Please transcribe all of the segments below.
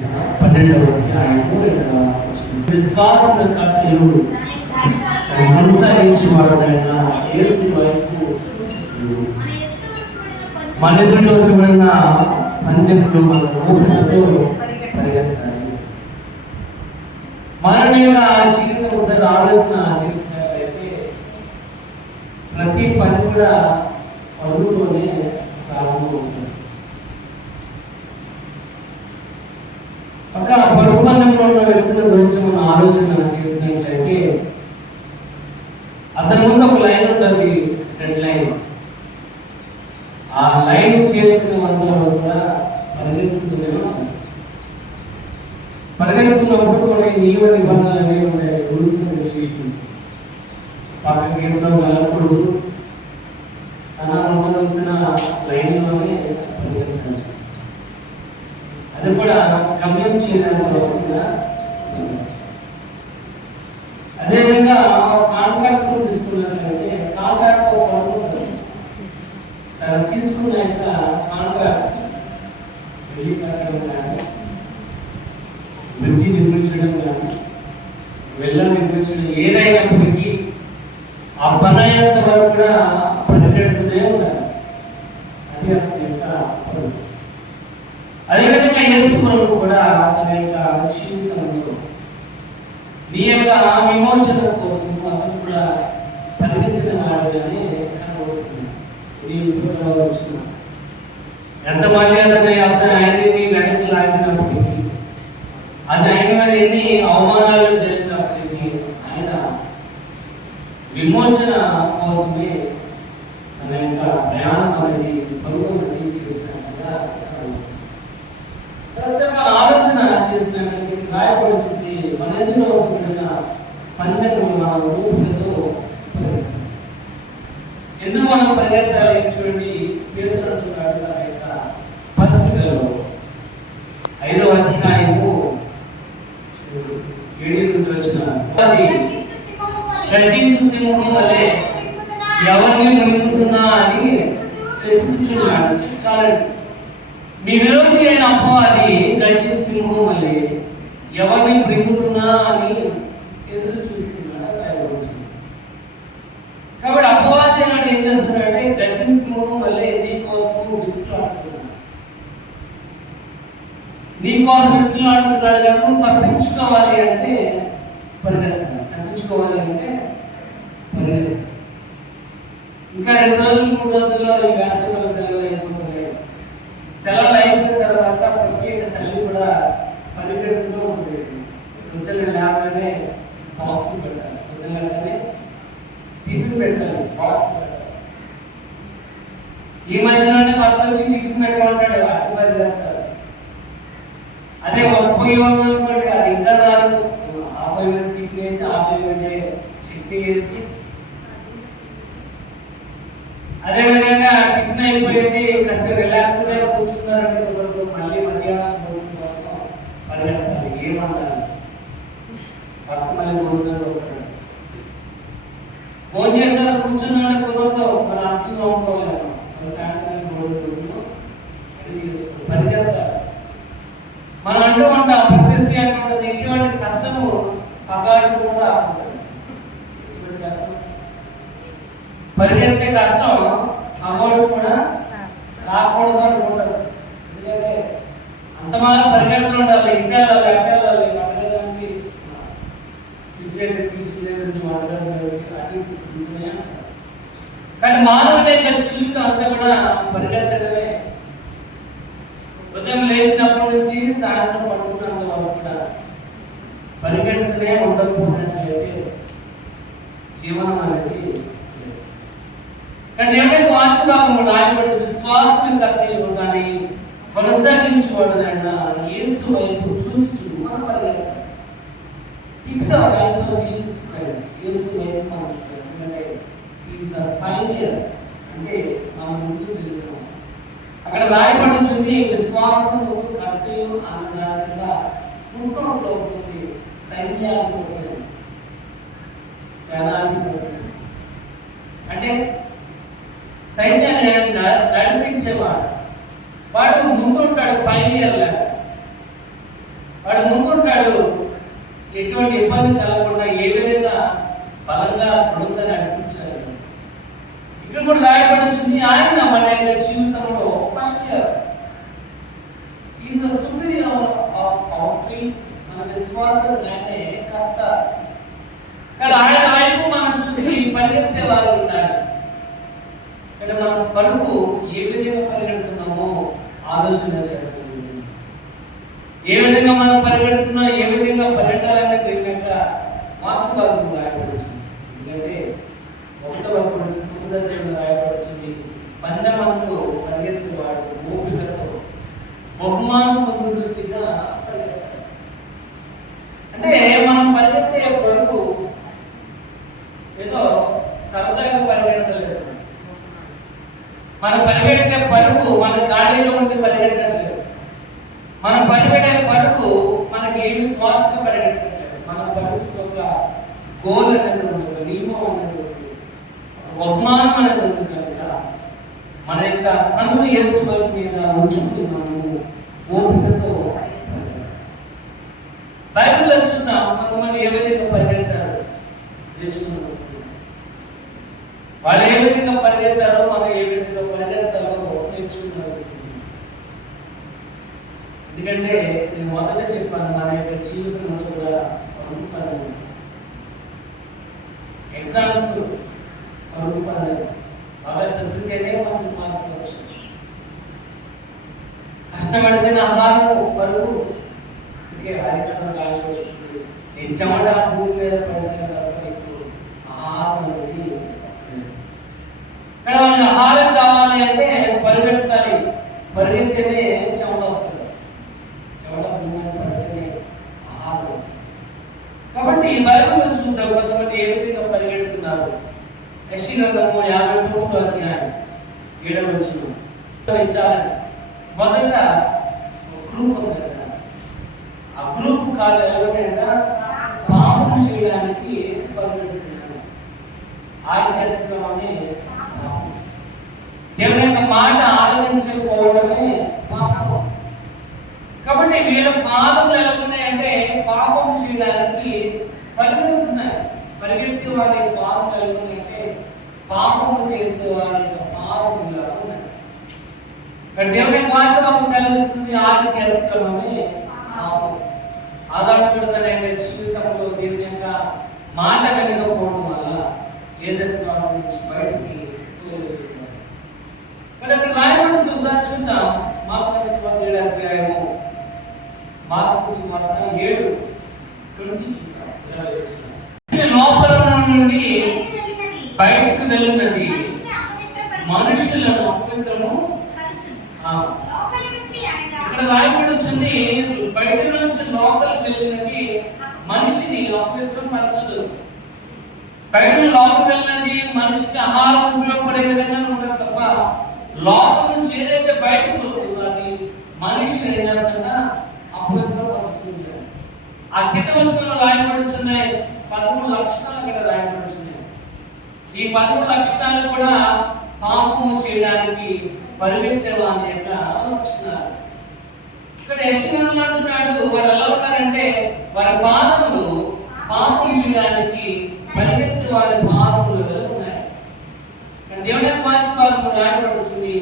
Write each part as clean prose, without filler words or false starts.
12వ అధ్యాయము 2వ వచనం. విశ్వాసము కర్తయు కొనసాగించువాడైన యేసు వైపు మన ఎదుట ఉంచబడిన పందెములు మన ఓపికతో పరిగెత్తాలి. మనం యొక్క జీవితం ఒకసారి ఆలోచన చేసినట్లయితే ప్రతి పని కూడా పరుగుతోనే ప్రారంభం ఉంటుంది. ఒక పరుగు పందెంలో ఉన్న వ్యక్తుల గురించి మనం ఆలోచన చేసినట్లయితే అతని ముందు ఒక లైన్ ఉంటుంది, రెడ్ లైన్. ఆ లైన్ చేరుకునే వరకు కూడా పరిగెత్తుతూనే ఉంటాయి. పరిగెత్తున్నప్పుడు కొన్ని నియమ నిబంధనలు అనేవి ఉంటాయి, రూల్స్ అండ్ రెగ్యులేషన్స్. పక్కకి ఎప్పుడో వెళ్ళకూడదు, తన ఉండవలసిన లైన్లోనే పరిగెత్తాలి. అది కూడా గమ్యం చేయడానికి కూడా. అదేవిధంగా కాంట్రాక్ట్ తీసుకున్నట్లయితే కాంట్రాక్ట్ తను తీసుకున్న యొక్క కాంట్రాక్ట్ వెళ్ళి కట్టడం కానీ, బ్రిడ్జి నిర్మించడం కానీ, వెళ్ళ నిర్మించడం ఏదైనప్పటికీ ఆ పని అయ్యేంత వరకు కూడా పరిగెడుతూనే ఉండాలి. అది అతని యొక్క పని. అదేవిధంగా యేసు ప్రభువు కూడా తన యొక్క జీవితంలో నీ యొక్క విమోచన కోసం అతను కూడా పరిగెత్తిన వాడుగానే ఎంతమంది అతను ఆయన్ని వెనక్కి లాగినప్పటికీ, అది ఆయన మీద ఎన్ని అవమానాలు జరిగినప్పటికీ ఆయన విమోచన కోసమే తన యొక్క ప్రయాణం అనేది పరుగు అనేది చేసినట్టుగా మనం ఆలోచన చేసినట్లయితే గాయపడుతుంది. మన ఎదురు అవుతున్న పందెము మన ఊపిరితో ఎందుకు మనం పరిగెత్తాలి చూడండి. పేతురు అంటున్నాడు తన యొక్క పత్రికలో 5వ అధ్యాయము 7 వచ్చిన గర్జించు సింహం వలె ఎవరిని మృంగుతున్నా అని ఎదుగుతున్నాడు. చాలండి. మీ విరోధి అయిన అపవాది గర్జించు సింహం వలె ఎవరిని మృంగుతున్నా అని ఎదురు చూస్తున్నాడు. కాబట్టి అపవాది అన్నాడు ఏం చేస్తున్నాడంటే గర్జించు సింహం వల్లే నీకోసం విత్తులాడుతున్నాడు. నీకోసం విత్తులాడుతున్నాడు కానీ నువ్వు తప్పించుకోవాలి అంటే పరిగెత్తాలి. తప్పించుకోవాలి అంటే పరిగెత్తాలి. ఇంకా 2 రోజులు 3 రోజుల్లో ఈ వేసవికాల సెలవులు అయిపోతున్నాయి. సెలవులు అయిపోయిన తర్వాత ప్రత్యేక తల్లి కూడా పరిగెడుతూ ఉంటుంది. వృద్ధులు లేకపోతే బాక్స్ పెట్టాలి, వృద్ధులనే టిఫిన్ పెట్టాలి, బాక్స్ పెట్టాలి. ఈ మధ్యలోనే భర్త వచ్చి టిఫిన్ పెట్టమంటాడు, అది పరిగెత్తాలి. అదే ఉపయోగం అది ఇంకా రాదు. ఆ పొయ్యి మీద టిఫిన్ వేసి ఆ పొయ్యి మీద చట్నీ వేసి, అదేవిధంగా టిఫిన్ అయిపోయింది కాస్త రిలాక్స్ గా కూర్చున్నారంటే కుదరదు. మళ్ళీ మధ్యాహ్నం భోజనం కోసం పరిగెత్తాలి. ఏమన్నాలి భర్త మళ్ళీ భోజనాలు వస్తాడు. భోజనం కూర్చున్నాడే కుదరదు. మన అంట్లు నవ్వుకోలేము. మన సాయంత్రం భోజనం పరిగెత్తాలి. మనం అంటూ ఉంటాం ప్రతిశ్రీ అంటుంటుంది ఇటువంటి కష్టము అకాడికి కూడా పరిగెత్తే కష్టం అమ్మోడు కూడా రాకూడదు అని ఉండదు. ఎందుకంటే అంత బాగా పరిగెడుతూ ఉండాలి. ఇంటి వెళ్ళాలి, అట్ట వెళ్ళాలి, వంటగది నుంచి కానీ మానవుని యొక్క జీవితం అంతా కూడా పరిగెత్తడమే. ఉదయం లేచినప్పటి నుంచి సాయంత్రం పడుకున్నంత వరకు కూడా పరిగెత్తనే ఉండకపోయినట్లయితే జీవనం అనేది. కానీ ఏమైనా వాక్య భాగంలో రాయబడి విశ్వాసం కర్తయ్యో కానీ కొనసాగించబడదన్న యేసు వైపు చూచి మనం పరిగెత్తాలి. Fix our eyes on Jesus Christ. Yesu వైపు మనం చూడాలి. ఈజ్ ద పైనియర్, అంటే మనం ముందుకు వెళ్తున్నాం. అక్కడ రాయబడి వచ్చింది విశ్వాసము కర్తయ్యో అన్నదానిగా ఫుట్ నోట్లో ఉంటుంది. సైన్యాధిపతి, సేనాధిపతి అంటే సైన్యాన్ని నడిపించేవాడు. వాడు ముందుంటాడు, పైనియర్ లాగా. వాడు ముందుంటాడు. ఎటువంటి ఇబ్బంది కలగకుండా ఏ విధంగా బలంగా దృఢంగా నడిపించాలి. ఇక్కడ కూడా రాయబడి వచ్చింది, ఆయన మన యొక్క జీవితంలో మన విశ్వాసం ఆయనే కర్త. ఇక్కడ ఆయన వైపు మనం చూసి పరిగెత్తే వారు ఉన్నారు. ఇక్కడ మనం పరుగు ఏ విధంగా పరిగెడుతున్నామో ఆలోచన చేయాలి. ఏ విధంగా మనం పరిగెడుతున్నాం, ఏ విధంగా పరిగెట్టాలనే దీని యొక్క వాక్యభాగం రాయబడుతుంది. ఎందుకంటే 1వ కొరింథీ 9 రాయబడుతుంది, పందెమందు పరిగెత్తేవాడు ఓపికతో బహుమానం పొందుతుగా పరిగెత్తాలి. అంటే మనం పరిగెత్తే పరుగు ఏదో సరదాగా పరిగెత్తలేదు. మనం పరిగెట్టే పరుగు మన గాడిలో ఉండి పరిగెట్టలేదు. మనం పరిగెట్టే పరుగు మనకి ఏమి తోచక పరిగెట్టలేదు. మన పరుగు ఒక గోల్ అనేది ఉంది, ఒక నియమం అనేది ఉంది, బహుమానం అనేది ఉంది. కనుక మన యొక్క కన్ను యేసు మీద ఉంచుకున్నాము ఓపికతో. బైబిల్లో చూద్దాం కొంతమంది ఏ విధంగా పరిగెత్తారు నేర్చుకున్నాం. వాళ్ళు ఏ విధంగా పరిగెత్తారో మనం ఏ విధంగా పరిగెత్తారో నేర్చుకున్నారు. ఎందుకంటే నేను మొదట చెప్పాను, మన యొక్క జీవితంలో కూడా పరుగుపడలేదు. ఎగ్జామ్స్ పరుగుపడలేదు. బాగా చదివితేనే మంచి మార్కులు వస్తాయి. కష్టపడిపోయిన ఆహారము పరుగు హరికథ కాలంలో వచ్చింది. నేను చెమట భూమి మీద పడితే ఇప్పుడు ఆహారం అనేది ఇక్కడ మనకి ఆహారం కావాలి అంటే పరిగెత్తాలి. పరిగెత్తేనే చెమట వస్తుంది. చెమట భూమి మీద పడితేనే ఆహారం వస్తుంది. కాబట్టి ఈ బైబిల్లో చూద్దాం కొంతమంది ఏ విధంగా పరిగెడుతున్నారు. యెషయా గ్రంథము 59వ అధ్యాయం 7వ వచనం ఇచ్చారని మొదట గ్రూప్ ఉంది. ఆ గ్రూప్ కాళ్ళు ఎవరైనా పాపం చేయడానికి పరిగెడుతున్నారు. ఆధ్యాత్మికమని దేవుని యొక్క మాట ఆలోచించకపోవడమే పాపం. కాబట్టి వీళ్ళ పాదములు ఎలా ఉన్నాయంటే పాపం చేయడానికి పరిగెడుతున్నాయి. పరిగెత్తే వారి పాదములు ఎలా ఉన్నాయంటే పాపము చేసే వారి యొక్క పాదములు ఉన్నాయి. దేవుని వాక్యం మాకు సెలవిస్తుంది, ఆధ్యాత్మికమే పాపం. ఆధారపడి తన యొక్క జీవితంలో దేవుని యొక్క మాట వినకపోవడం వల్ల ఏదైనా నుంచి బయటికి తోలుతున్నారు. కానీ అక్కడ రాయబడి చూద్దాం. మార్కు సువార్త 7వ అధ్యాయము, మార్కు సువార్త 7:20 చూద్దాం. లోపల నుండి బయటకు వెళ్ళినది మనుషులను అపవిత్రము. ఇక్కడ రాయబడి వచ్చింది, బయట నుంచి లోపలికి వెళ్ళినది మనిషిని అపవిత్రం పరచదు. బయట లోపలికి వెళ్ళినది మనిషికి ఆహారం ఉపయోగపడే విధంగా ఉండదు తప్ప లోపల నుంచి ఏదైతే బయటకు వస్తుందో అది మనిషిని ఏం చేస్తుందా అపవిత్రం పరుస్తుంది. ఆ కింద వస్తువులు రాయబడుతున్నాయి 13 లక్షణాలు ఇక్కడ రాయబడుతున్నాయి. ఈ 13 లక్షణాలు కూడా పాపము చేయడానికి పరిగెత్తే వారి యొక్క లక్షణాలు. ఇక్కడ యెషయా అంటున్నాడు, వారు ఎలా ఉన్నారంటే వారి పాదములు పాపం చేయడానికి పరిగెత్తే వారి పాదములు ఉన్నాయి. దేవుని యొక్క వాక్యం రాయబడుతుంది,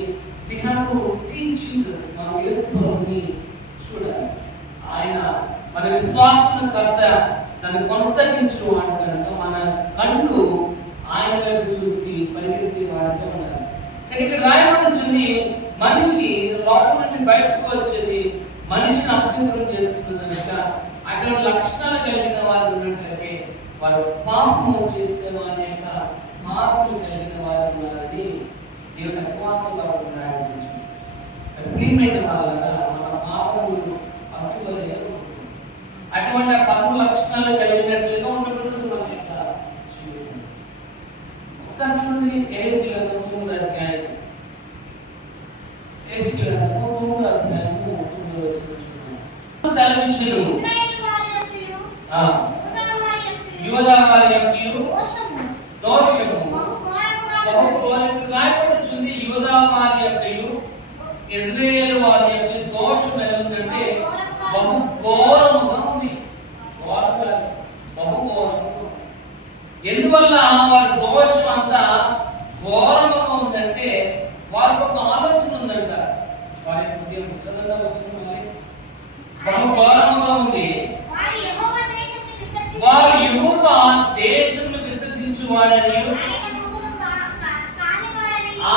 we have to see Jesus. మనం యేసు ప్రభువుని చూడాలి. ఆయన మన విశ్వాసం కర్త, దాన్ని కొనసాగించేవాడు కనుక మన కళ్ళు ఆయన వైపు చూసి పరిగెత్తే వారితో ఉన్నారు. కానీ ఇక్కడ రాయబడుతుంది మనిషి లోపల నుండి బయటకు వచ్చేది మనిషిని అపవిత్రం చేస్తుంది కనుక అటువంటి లక్షణాలు కలిగిన వారు ఉన్నట్లయితే వారు పాపము చేసే వారి యొక్క మార్పులు కలిగిన వారు ఉన్నారని దేవుని అపవాదంగా రాయబడుతుంది. ప్రియమైన వాళ్ళగా మన పాపములు అచ్చుకోలేదు. అటువంటి 13 లక్షణాలు కలిగినట్లుగా ఉండకూడదు మన యొక్క జీవితం. ఒకసారి చూడండి, యెషయా 9వ అధ్యాయం, యెషయా 9వ అధ్యాయం 9వ వచనం సెలవిచ్చును, యూదా వారి యొక్క దోషము బహు ఘోరముగా రాయబడుతుంది. యూదా వారి యొక్క ఇశ్రాయేలు వారి యొక్క దోషం ఎలా ఉందంటే బహు ఘోరముగా ఉంది. ఘోరంగా, బహు ఘోరముగా ఉంది. ఎందువల్ల వారి దోషం అంతా ఘోరముగా ఉందంటే వారికి ఒక ఆలోచన ఉందంట. వారి హృదయం చల్లగా వచ్చింది, మళ్ళీ బహు ఘోరముగా ఉంది. వారు యెహోవా దేశమును విసర్జించువాడని,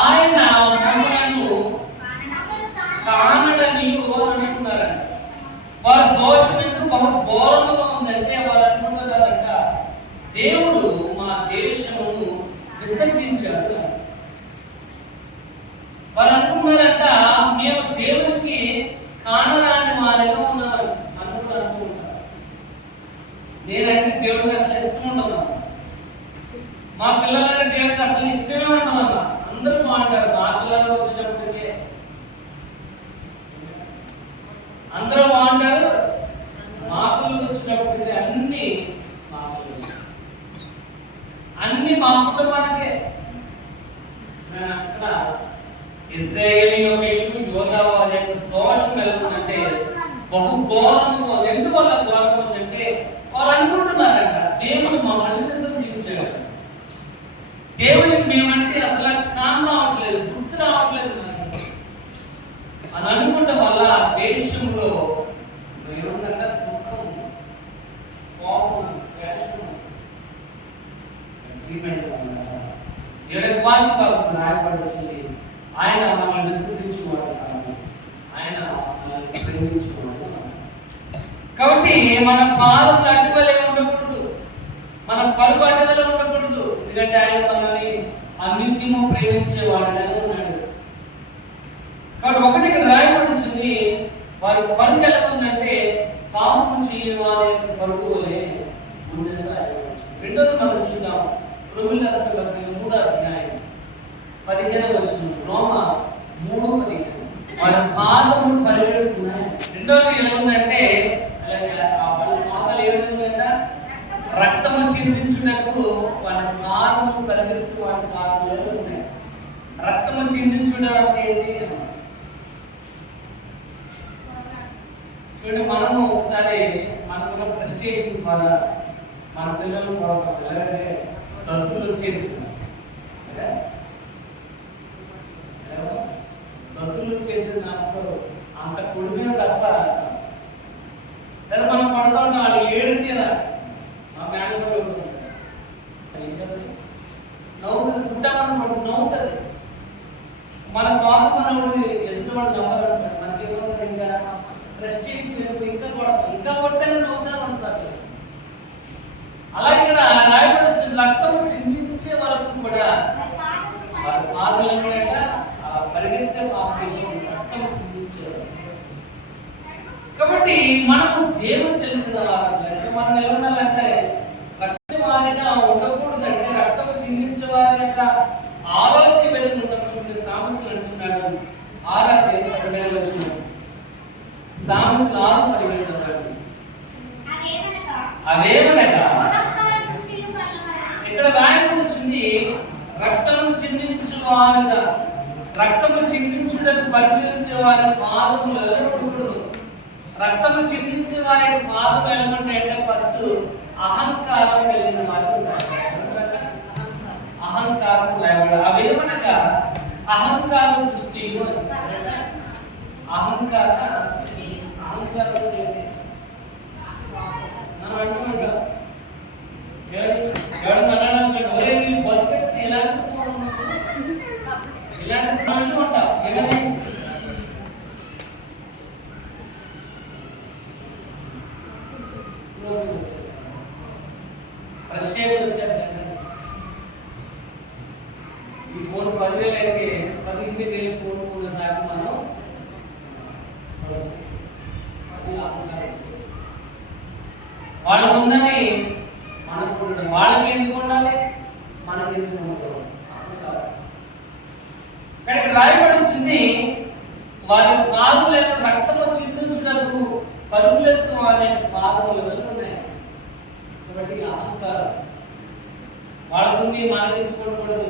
ఆయన మమ్మలను కానడని అనుకున్నారంట. వారి దోషం ఎందుకు బహు ఘోరముగా ఉందంటే వారు అనుకుంటున్నారంట, దేవుడు మా దేశమును విసర్జించాడు. వారు అనుకున్నారంట, మేము దేవునికి కానరాని వారిగా ఉన్నామని అనుకుంటారు. నేనంటే దేవుడికి అసలు ఇష్టం ఉండదు, మా పిల్లలంటే దేవుడికి అసలు ఇష్టమే ఉండదమ్మా. అందరూ బాగుంటారు, మా పిల్లలు వచ్చేటప్పటికే అందరూ బాగుంటారు, మా పిల్లలు వచ్చినప్పటికీ అన్ని మా కుటుంబానికే. అక్కడ ఇజ్రాయేల్ యొక్క ఇల్లు యోధావారి యొక్క దోషం ఎలాగుందంటే బహు ఘోరముగా. ఎందువల్ల ఘోరం ఉందంటే వారు అనుకుంటున్నారంట, దేవుడు మమ్మల్ని విసర్జించాడు, దేవునికి మేమంటే అసలు కాన్ రావట్లేదు, గుర్తు రావట్లేదు అని అనుకుంటాం వల్ల దేశంలో ఏముందంట, దుఃఖం, కోపం, ద్వేషం, రాయబడి వచ్చింది. ఆయన మనల్ని విసర్జించేవాడు కాదు, ఆయన మనల్ని ప్రేమించేవాడు. కాబట్టి మన పాదం అడ్డువలే ఉండకూడదు, మన పరుగు అడ్డువలే ఉండకూడదు. ఎందుకంటే ఆయన మనల్ని అందించము ప్రేమించేవాడు అని ఉన్నాడు. కాబట్టి ఒకటి ఇక్కడ రాయబడి వచ్చింది, వారి పరుగు ఎలా ఉందంటే పాపం చేయవారి పరుగు వలె ఉందని రాయబడి. రెండోది మనం చూద్దాం, రోమీయుల రాసిన పత్రిక 3వ అధ్యాయం 15వ వచనం. రోమా 3:15. వారి పాదములు పరిగెడుతున్నాయి. రెండోది ఎలా ఉందంటే వాళ్ళ పాదాలు ఏ విధంగా రక్తము చిందించుటకు వాళ్ళ పాదములు పరిగెడుతూ వాళ్ళ పాదాలు ఉన్నాయి. రక్తము చిందించుట అంటే ఏంటి? చూడండి, మనము ఒకసారి మనకున్న ఫ్రస్ట్రేషన్ ద్వారా మన పిల్లలు ఎలాగంటే దద్దులు వచ్చేసింది, దద్దులు వచ్చేసినప్పుడు అంత కొడుకునే తప్ప లేదా మనం పడుతూ ఉంటాం, వాళ్ళు ఏడిచేదా మా మేనలు నవ్వుతుంది, పుట్టామని పడుతుంది, నవ్వుతుంది. మన పాపం నవ్వుడు ఎదుటి వాడు నవ్వాలంటాడు, మనకి ఏమవుతుంది, ఇంకా ఫ్రస్ట్రేషన్ ఇంకా కొడతాం, ఇంకా కొట్టని నవ్వుతానే ఉంటారు. అలాగే ఇక్కడ రాయబడి వచ్చింది, రక్తము చిందించే వరకు కూడా పరిగెత్తే రక్తము చిందించేవారు. కాబట్టి మనకు దేవుడు తెలిసిన వారు మనం ఎలా ఉండాలంటే రక్త వారిగా ఉండకూడదంటే రక్తము చిందించే వారి యొక్క ఆలోచన మీద ఉండకుండా సామెతలు అంటున్నాడు. 6వ అధ్యాయం 12వ వచనం. సామెతలు 6:17. అవేమనగా ఇక్కడ రాయబడి వచ్చింది, రక్తము చిందించువారుగా, రక్తము చిందించుటకు పరిగెత్తే వారి పాదములు ఎలాగకూడదు. రక్తము చిందించే వారి పాదం ఎలాగంటే ఫస్ట్ అహంకారం కలిగిన వారు, అహంకారం లేవడం. అవేమనగా అహంకార దృష్టిలో, అహంకారం మనం అంటున్నాం ఎవరు అనడానికి ఒరే మీరు బతికెట్టి ఇలాంటి అంటూ ఉంటాం. ఏమని ఫ్రస్ట్రేషన్ వచ్చారు, ఈ ఫోన్ 10,000 అయితే 15,000 ఫోన్ కూడా దాకా మనం వాళ్ళకు ఉందని మనకు వాళ్ళకి ఎందుకు ఉండాలి, మనకి ఎందుకు ఉండదు. కానీ రాయబడి వచ్చింది, వారి పాదములను రక్తము చిందించుటకు పరుగులెత్తు వారి పాదములు ఉన్నాయి. కాబట్టి అహంకారం వాళ్ళకుంది, మనకి ఎందుకోకూడదు,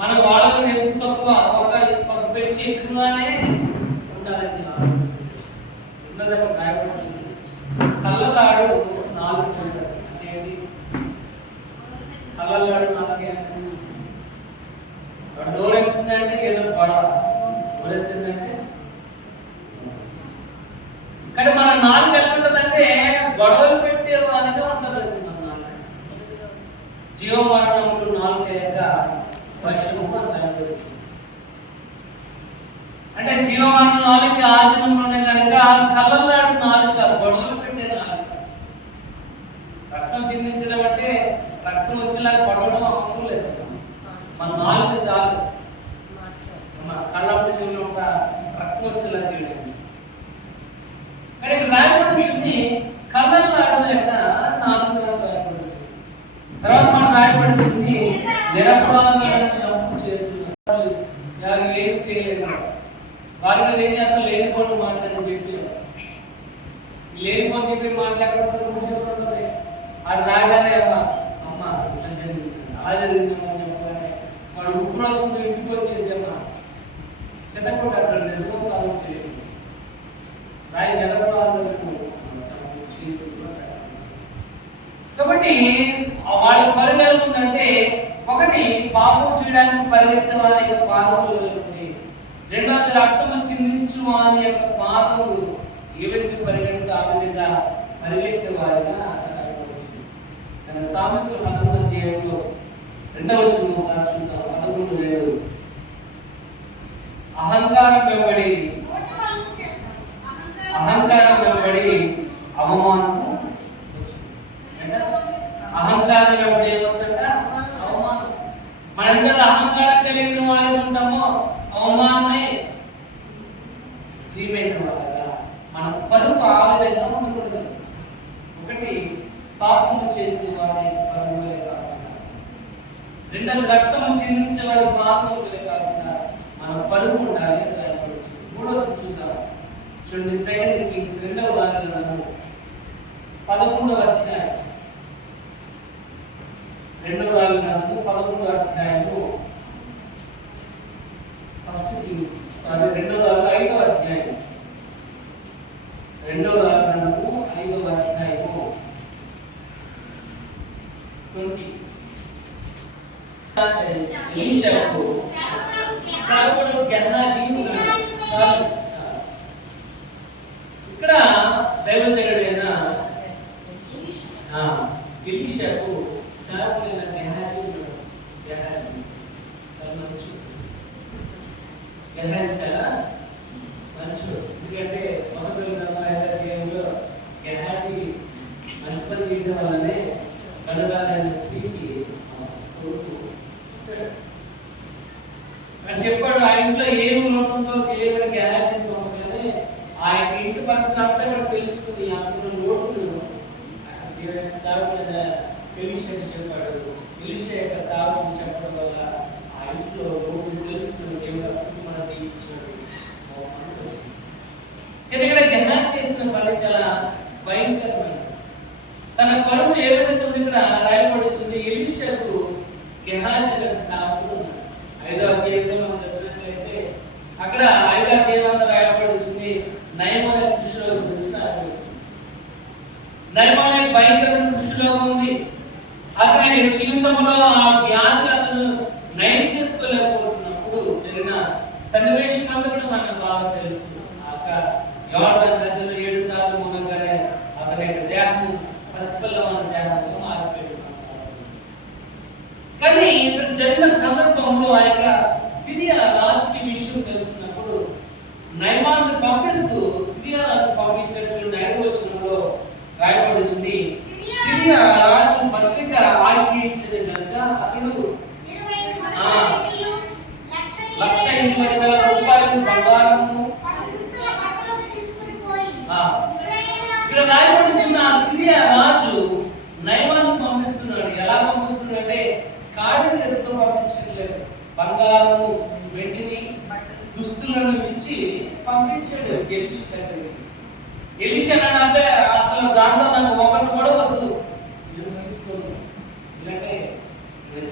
మనం వాళ్ళకు ఎందుకు తక్కువ, ఒక పెంచి ఎక్కువగానే ఉండాలని ఉన్నత చూడండి అక్కడ రాయబడుతుంది, కళ్ళలాడు నాలుగు అంటారు. అంటే ఏంటి? కళ్ళలాడు నాలుగే డోర్ ఎత్తుందంటే ఏదో గొడవ, డోర్ ఎత్తుందంటే. కానీ మన నాలుగు ఎలా ఉంటుందంటే గొడవలు పెట్టే వారిగా ఉంటుంది. మన నాలుగు జీవమరణములు నాలుగు యొక్క వశము అని అంటే జీవమరణ నాలుగు ఆధీనంలోనే కనుక కళ్ళలాడు నాలుక, గొడవలు పెట్టే నాలుక. రక్తం చిందించడం అంటే రక్తం వచ్చేలాగా పడవడం అవసరం లేదు, మన నాలుగు చాలు. మన కళ్ళప్పుడు చెవులు ఒక రక్తం వచ్చేలా చేయడం. కానీ ఇక్కడ రాయబడింది కళ్ళలాడు యొక్క నాలుక రాయబడింది. తర్వాత మనం రాయబడింది నిరపరాధులను చంపు చేతులు, ఏమి చేయలేదు. వారి మీద ఏం చేస్తారు? లేనిపోను మాట్లాడని చెప్పి, లేనిపోని చెప్పి మాట్లాడకూడదు. అది రాగానే అమ్మ ఇలా జరిగింది, అలా జరిగిందమ్మా చెప్పగానే వాడు ఉప్పు రోజు ఇంటికి వచ్చేసేమ్మా చిన్నప్పుడు అక్కడ నిజమో కాదు తెలియదు. రాయి నిరపరాధులకు కాబట్టి వాళ్ళ పరిగెల ఉందంటే, ఒకటి పాపం చేయడానికి పరిగెత్తే వాళ్ళ యొక్క పాదములు ఉంది, రెండవది రక్తము చిందించు వారి యొక్క పాదములు ఏ విధంగా పరిగెత్తే ఆ విధంగా పరిగెత్తే వారిగా కానీ సామెతలు 11వ అధ్యాయంలో 2వ వచనం ఒకసారి చూద్దాం. 11:2 అహంకారం వెంబడి అవమానము వచ్చును. అహంకారం వెంబడి ఏమొస్తుందంట? అవమానం. మనందరూ అహంకారం కలిగిన వారు ఉంటామో అవమానమే ప్రియమైన వాళ్ళగా మన పరువు ఆ విధంగా ఉండకూడదు. ఒకటి పాపము చేసే వారి పరువులే కాకుండా, రెండోది రక్తము చిందించే వారి పాపములే కాకుండా మన పరువు ఉండాలి. మూడవది చూద్దాం, చూడండి. 2 Kings 2వ అధ్యాయము 11వ అధ్యాయం, 2వ అధ్యాయము 11వ అధ్యాయము 1 Kings 5వ అధ్యాయం 20. ఎలీషాకు సావుడు గెహాజీ ఉన్నాడు. ఇక్కడ దైవజనుడైన ఎలీషాకు సావుడైన గెహాజీ ఉన్నాడు. గెహాజీ చాలా మంచు, గెహాజీ చాలా మంచు. ఎందుకంటే 1 అధ్యాయంలో గెహాజీ మంచి పని చేయడం వల్లనే కనుగాలనే స్త్రీకి కొడుకు అని చెప్పాడు. ఆ ఇంట్లో ఏమి లోటుందో తెలియని గెహాజీని పంపగానే ఆ ఇంటి పరిస్థితి అంతా కూడా తెలుసుకుని అందులో లోటును సాగుడైన ఎలీషాకి చెప్పాడు. ఎలీషా యొక్క సాగుని చెప్పడం వల్ల ఆ ఇంట్లో లోటును తెలుసుకుని దేవుడు అప్పుడు మనం దీవించాడు. ఎందుకంటే గెహాజీ చేసిన పని చాలా భయంకరమైన, తన పరువు ఏ విధంగా ఇక్కడ రాయబడి వచ్చింది. ఎలీషాకు గెహాజీ సాగుడు ఉన్నాడు. 5వ అధ్యాయంలో మనం చదివినట్లయితే అక్కడ 5వ అధ్యాయంలో రాయబడి వచ్చింది నయమాన కృషిలో గురించి రాయబడి వచ్చింది. నయమాన భయంకరమైన కృషిలో ఉంది. అతని జీవితంలో ఆ వ్యాధి అతను నయం చేసుకోలేకపోతున్నప్పుడు జరిగిన సన్నివేశం అంతా కూడా మనకు బాగా తెలుసు. యోర్దాను నదిలో 7 సార్లు మునగగానే అతని యొక్క దేహము పసిపిల్లవాని దేహంలో మారిపోయాడు. కానీ ఇతను జరిగిన సందర్భంలో ఆ యొక్క సిరియా రాజుకి విషయం తెలిసినప్పుడు నయమాన్ని పంపిస్తూ సిరియా రాజు పంపించాడు. చూడండి 5వ వచనంలో రాయబడి వచ్చింది, సిరియా రాజు పత్రిక ఆజ్ఞయించిన కనుక అతడు 1,20,000 రూపాయలు బంగారము ఇక్కడ రాయబడి వచ్చిన సిరియా రాజు నయమాన్ని పంపిస్తున్నాడు. ఎలా పంపిస్తున్నాడు అంటే కాడితో పంపించట్లేదు, బంగారము వెండిని దుస్తులను ఇచ్చి పంపించాడు ఎలీషా దగ్గరికి. ఎలీషా అంటే అసలు దాంట్లో నాకు ఒకటి కూడా వద్దు, నేను తీసుకోను, ఇలాంటే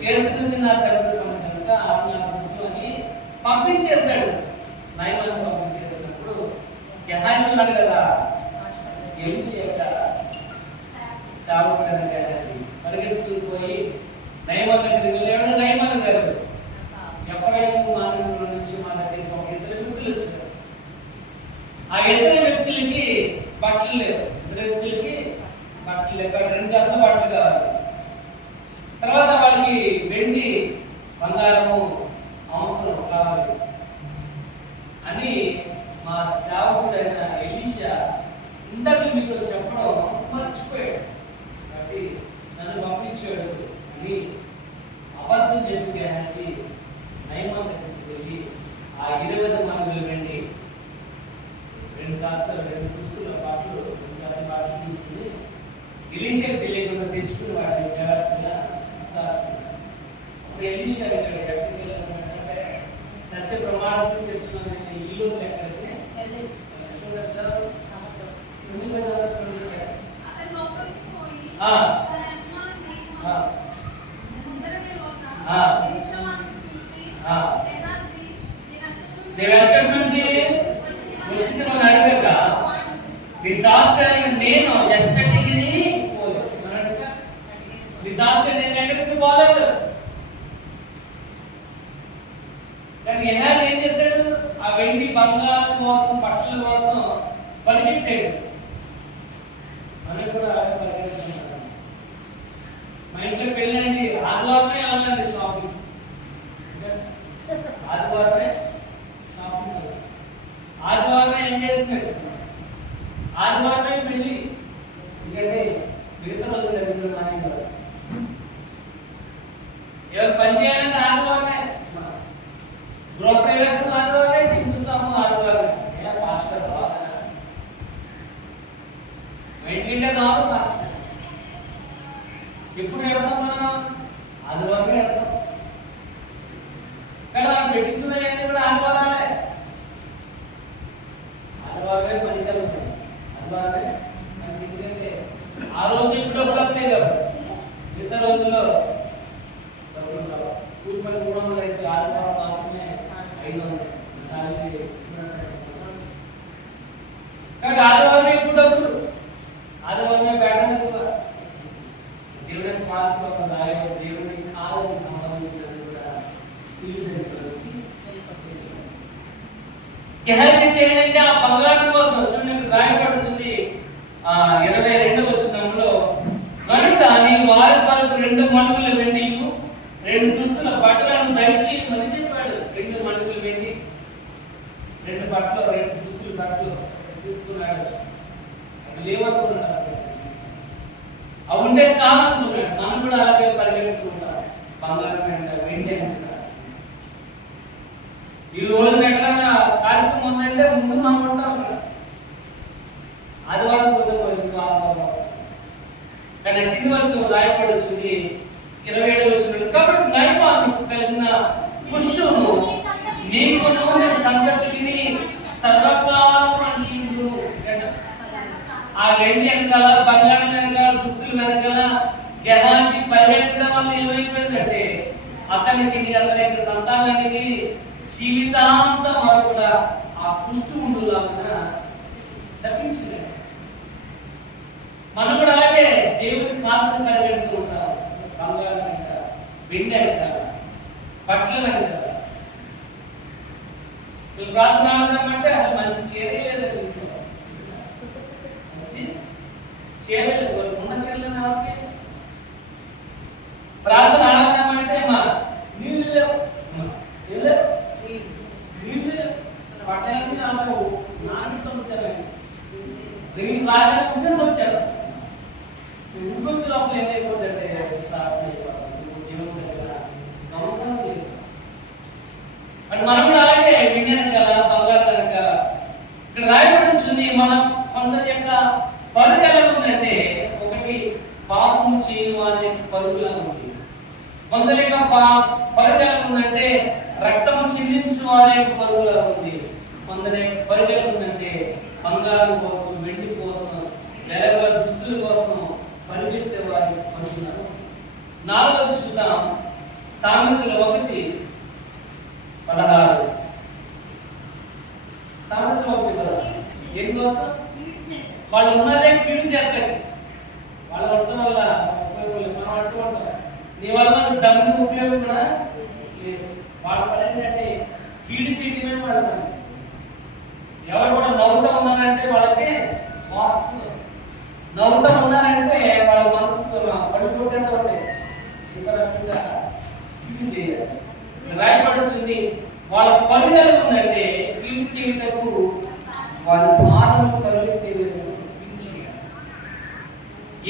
చేసినది నా తండ్రి కనుక నాకు వద్దు అని పంపించేశాడు. నయమాన్ని పంపించేసినప్పుడు గెహాజీ ఉన్నాడు కదా, ఎలిషా యొక్క సేవకుడైన గెహాజీ పరిగెత్తుకుని పోయి నయమాన్ దగ్గరికి వెళ్ళాడు. నయమాన్ గారు ఎఫ్రాయిము మానవుల నుంచి మా దగ్గరికి ఒక ఇద్దరు వ్యక్తులు వచ్చారు. ఆ ఇద్దరు వ్యక్తులకి బట్టలు లేవు. ఇద్దరు వ్యక్తులకి బట్టలు లేవు. 2 జతల బట్టలు కావాలి. తర్వాత వాళ్ళకి వెండి బంగారము అవసరం కావాలి అని మా సేవకుడైన ఎలీషా ఇందాక మీతో చెప్పడం మర్చిపోయాడు. కాబట్టి నన్ను పంపించాడు అని అబద్ధం చెప్పి గెహాజీ నయమాన్ దగ్గరికి వెళ్ళి ఆ 20 మంది వెండి 2 దుస్తుల పాటలు 2 పాటలు తీసుకుని ఎలీషా తెలియకుండా తెచ్చుకుని వాటిని జాగ్రత్తగా దాచుకున్నాడు. అప్పుడు ఎలీషా ఎక్కడికి వెళ్ళాలంటే సత్య ప్రమాణం తెచ్చుకున్నాను ఇల్లు ఎక్కడికి చూడొచ్చా వచ్చింది మనం అడిగాక నీ దాసుడైన నేను ఎచ్చటికి పోలేదు. నీ దాసుడు నేను ఎక్కడికి పోలేదు. కానీ గెహాజీ ఏం చేశాడు? ఆ వెండి బంగారం కోసం బట్టల కోసం పరిగెట్టాడు. మనకు కూడా అలాగే పరిగెడుతున్నాడు. మా ఇంట్లో పెళ్ళండి ఆదివారమే వెళ్ళండి షాపింగ్. ఆదివారమే షాపింగ్, ఆదివారమే ఎంగేజ్మెంట్, ఆదివారమే పెళ్ళి. ఎందుకంటే మిగతా రోజులు దగ్గర నాయన ఎవరు పని చేయాలంటే ఆదివారమే, గృహప్రవేశం ఆదివారమే, శంకుస్థాపన ఆదివారమే. పాస్టర్ వెంటనే రాదు పాస్టర్. ఎప్పుడు వెళ్తాం మనం? ఆదివారమే వెళ్తాం. కానీ మనం పెట్టుకున్నవన్నీ కూడా ఆదివారాలే. ఆదివారమే పని కలుగుతాయి. ఆదివారమే మంచి. ఎందుకంటే ఆ రోజు ఇంట్లో డబ్బులే కాదు, మిగతా రోజుల్లో డబ్బులు కావు. కూలి పని 300 అయితే ఆదివారం మాత్రమే 500. కాబట్టి ఆదివారమే ఇప్పుడు డబ్బులు, ఆదివారమే బేటలు ఎక్కువ. దేవుడికి పాల్గొనడం రాయడం, దేవుడికి కాలని సంబంధించినది కూడా సివిలైజేషన్కి గెహాజీ ఏంటంటే ఆ బంగారం కోసం చూడండి రాయబడుతుంది 22వ వచనంలో, కనుక నీ వారి కొరకు 2 మణుగుల వెండియు 2 దుస్తుల బట్టలను దయచేయమని చెప్పాడు. 2 మణుగుల వెండి, 2 బట్టలు, 2 దుస్తుల బట్టలు తీసుకున్నాడు. అవి లేవనుకున్నాడు. అవి ఉంటే చాలా అనుకున్నాడు. మనం కూడా అలాగే పరిగెడుతూ ఉంటాం. బంగారం అంట, వెండి అంట. ఈ రోజున ఎక్కడైనా కార్యక్రమం ఉందంటే ముందు మనం ఉంటాం అక్కడ. ఆదివారం పోతే ఆదివారం. కానీ కింది వరకు రాయపడుతుంది 27వ వచనం, కాబట్టి నయమానుకు కలిగిన కుష్ఠును నీకును నీ సంతతికి సర్వకాలం అంటిండు. ఆ వెండి వెనకాల, బంగారం వెనకాల, దుస్తులు వెనకాల గెహాజీ పరిగెట్టడం వల్ల ఏమైపోయిందంటే అతనికి అతని యొక్క సంతానానికి జీవితాంతం వారు కూడా ఆ కుష్టు ఉండులాగా శపించలేదు. మనం కూడా అలాగే దేవుని కాదని పరిగెడుతూ ఉంటాం. బంగారం వెనక, వెండి వెనక, బట్టలు వెనక. ప్రార్థన ఆడదామంటే అది మంచి చేరలేదు. మంచి చేరలేదు, ఉన్న చెల్లెని ఎవరికి ప్రార్థన ఆడదామంటే మా నీళ్ళు లేవు, నీళ్ళు లేవు, బట్టలన్నీ నాకు నాటితో వచ్చారు. నీళ్ళు బాగానే ఉద్దేశం వచ్చారు. ఉద్దేశం లోపల ఏమైపోతుందంటే ప్రార్థన నమ్మకం చేశాం. అంటే మనం కూడా అలాగే వెండి వెనకాల, బంగారం వెనకాల. ఇక్కడ రాయబడుతుంది మనం కొందరి యొక్క పరుగు ఎలా ఉందంటే, ఒకటి పాపం చేయు అనే పరుగులా ఉంది. కొందరి యొక్క పరుగు ఎలా ఉందంటే రక్తము చిందించు వారి యొక్క పరుగులా ఉంది. కొందరి పరుగు ఎలా ఉందంటే బంగారం కోసం, వెండి కోసం, వెలగల దుస్తుల కోసం పరిగెత్తే వారి పరుగులా. 4వది చూద్దాం, సామెతలు 1:16. సామెతలు 1:16 ఎందుకోసం? వాళ్ళు ఉన్నదే కీడు చేస్తారు. వాళ్ళ ఉండటం వల్ల ఉపయోగం మనం అంటూ ఉంటాం, నీ వల్ల డబ్బు ఉపయోగం కూడా లేదు. వాళ్ళ పని ఏంటంటే కీడు చేయడమే వాళ్ళ పని. ఎవరు కూడా నవ్వుతూ ఉన్నారంటే వాళ్ళకి మార్చు, నవ్వుతూ ఉన్నారంటే వాళ్ళ మనసుకు పడిపోతేనే ఉంటాయి. రకంగా కీడు చేయాలి. రాయబడుతుంది వాళ్ళ పని ఎలా ఉందంటే కీడు చేయటకు వాళ్ళ బాధను పరిగెత్తే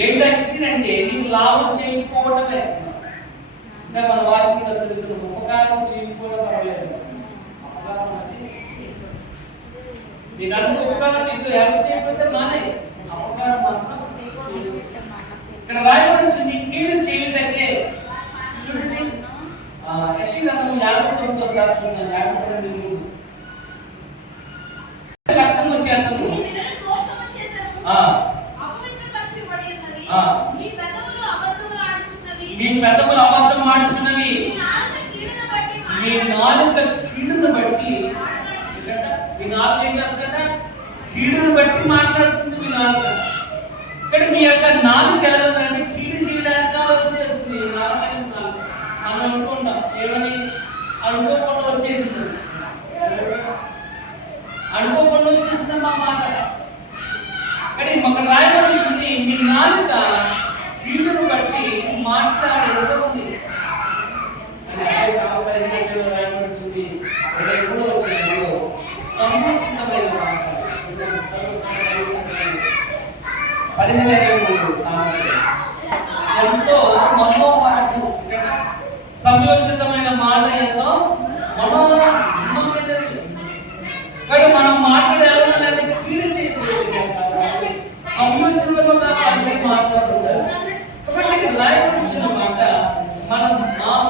ఏంటంటే నీకు లాభం చేయకపోవటమే. అంటే మన వారికి చదువుతున్న ఉపకారం చేయకపోవడం పర్వాలేదు, అపకారం అంటే నీకు అందుకు ఉపకారం నీకు హెల్ప్ చేయకపోతే నానే అపకారం మాత్రం ఇక్కడ రాయబడుతుంది కీడు చేయటకే. చూడండి యెషయా 59 వస్తారు చూడండి, 59 రక్తం వచ్చే అతను మీ పెదవులు అబద్ధం ఆడుచున్నవి, మీ నాలుక కీడును బట్టి, మీ నాలుక ఏం చేస్తుందట? కీడును బట్టి మాట్లాడుతుంది మీ నాలుక. ఇక్కడ మీ యొక్క నాలుక ఎలాగంటే కీడు చేయడానికి వదిలేస్తుంది. మనం అనుకుంటాం ఏమని, అనుకోకుండా వచ్చేసింది, అనుకోకుండా వచ్చేసింది మా మాట. కానీ ఒక రాయబడుతుంది మీ నాలుక కీడును బట్టి మాట్లాడేదో ఉంది అని. అదే సాంప్రదాయంలో రాయబడుతుంది సంరక్షితమైన మాట 15 సాంప్రదాయం ఎంతో మనోహరము. సంయోచితమైన మాట ఎంతో మనోహరమైనది. కానీ మనం మాట్లాడాలంటే కీడు చేసేది సంయోచితంగా మాట్లాడుతుంటారు. కాబట్టి ఇక్కడ రాయబడిన మాట మనం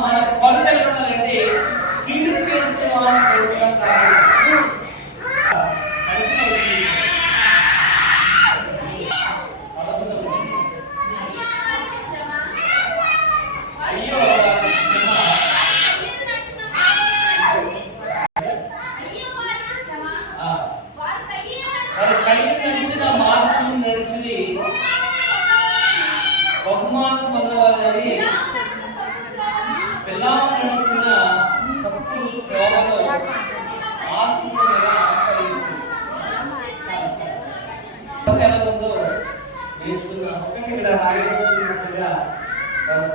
మన పనులు ఎలా ఉండాలంటే కీడు చేసే నడిచిన మార్గం నడిచి బహుమానం పొందవాలని పిల్లలు నడిచిన తప్పుడు త్రోవలో ఎలా ఉందో నేర్చుకున్నాం. ఒకటి ఇక్కడ రాయబడినట్టుగా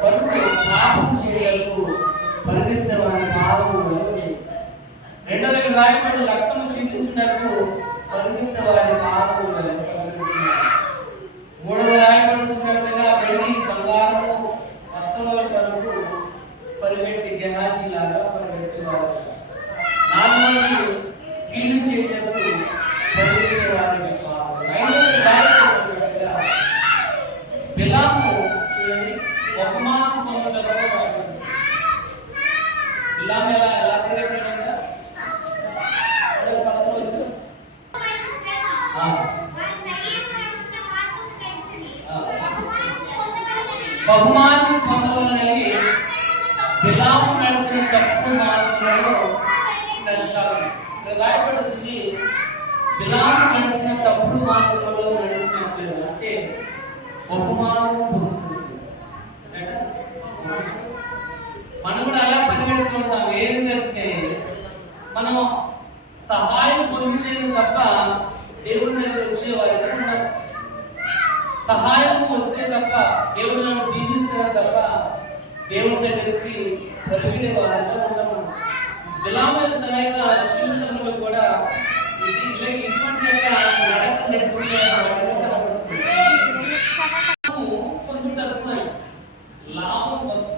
పరుపు పాపం చేయడానికి పరిగెత్తే వారి పాపము. రెండోది ఇక్కడ రాయబడి రక్తము చిందించుటకు పరిగెత్తే వారి పాపము. మూడోది రాయబడుచున్నట్టుగా వెండి బంగారము వస్త్రముల కొరకు పరిగెట్టి గెహాజీ లాగా పరిగెట్టేవారు. నాలుగోది కీడు చేయడానికి పరిగెత్తే వారి పాపము. ఐదోది రాయబడుచున్నట్టుగా బిలాము బహుమానం పొందడానికి బిలాము ఎలా పరిగెత్తాడంట? బహుమానం పొందవాలని బిలాము నడిచిన తప్పుడు మార్గంలో నడిచాలి. రాయబడుతుంది బిలాము నడిచిన తప్పుడు మార్గంలో నడిచినట్లేదు అంటే బహుమానం పొందుతుంది. మనం కూడా అలా పరిగెడుతూ ఉంటాం. ఏంటంటే మనం సహాయం పొందలేదు తప్ప దేవుడి దగ్గర వచ్చేవారు ఉన్నారు. సహాయం వస్తే తప్ప దేవుడు నన్ను దీవిస్తే తప్ప దేవుడి దగ్గరికి పరిగెడే వారిగా ఉండము. బిలాము తన యొక్క జీవితంలో కూడా ఇటువంటి నడక నడిచిన లాభం కోసం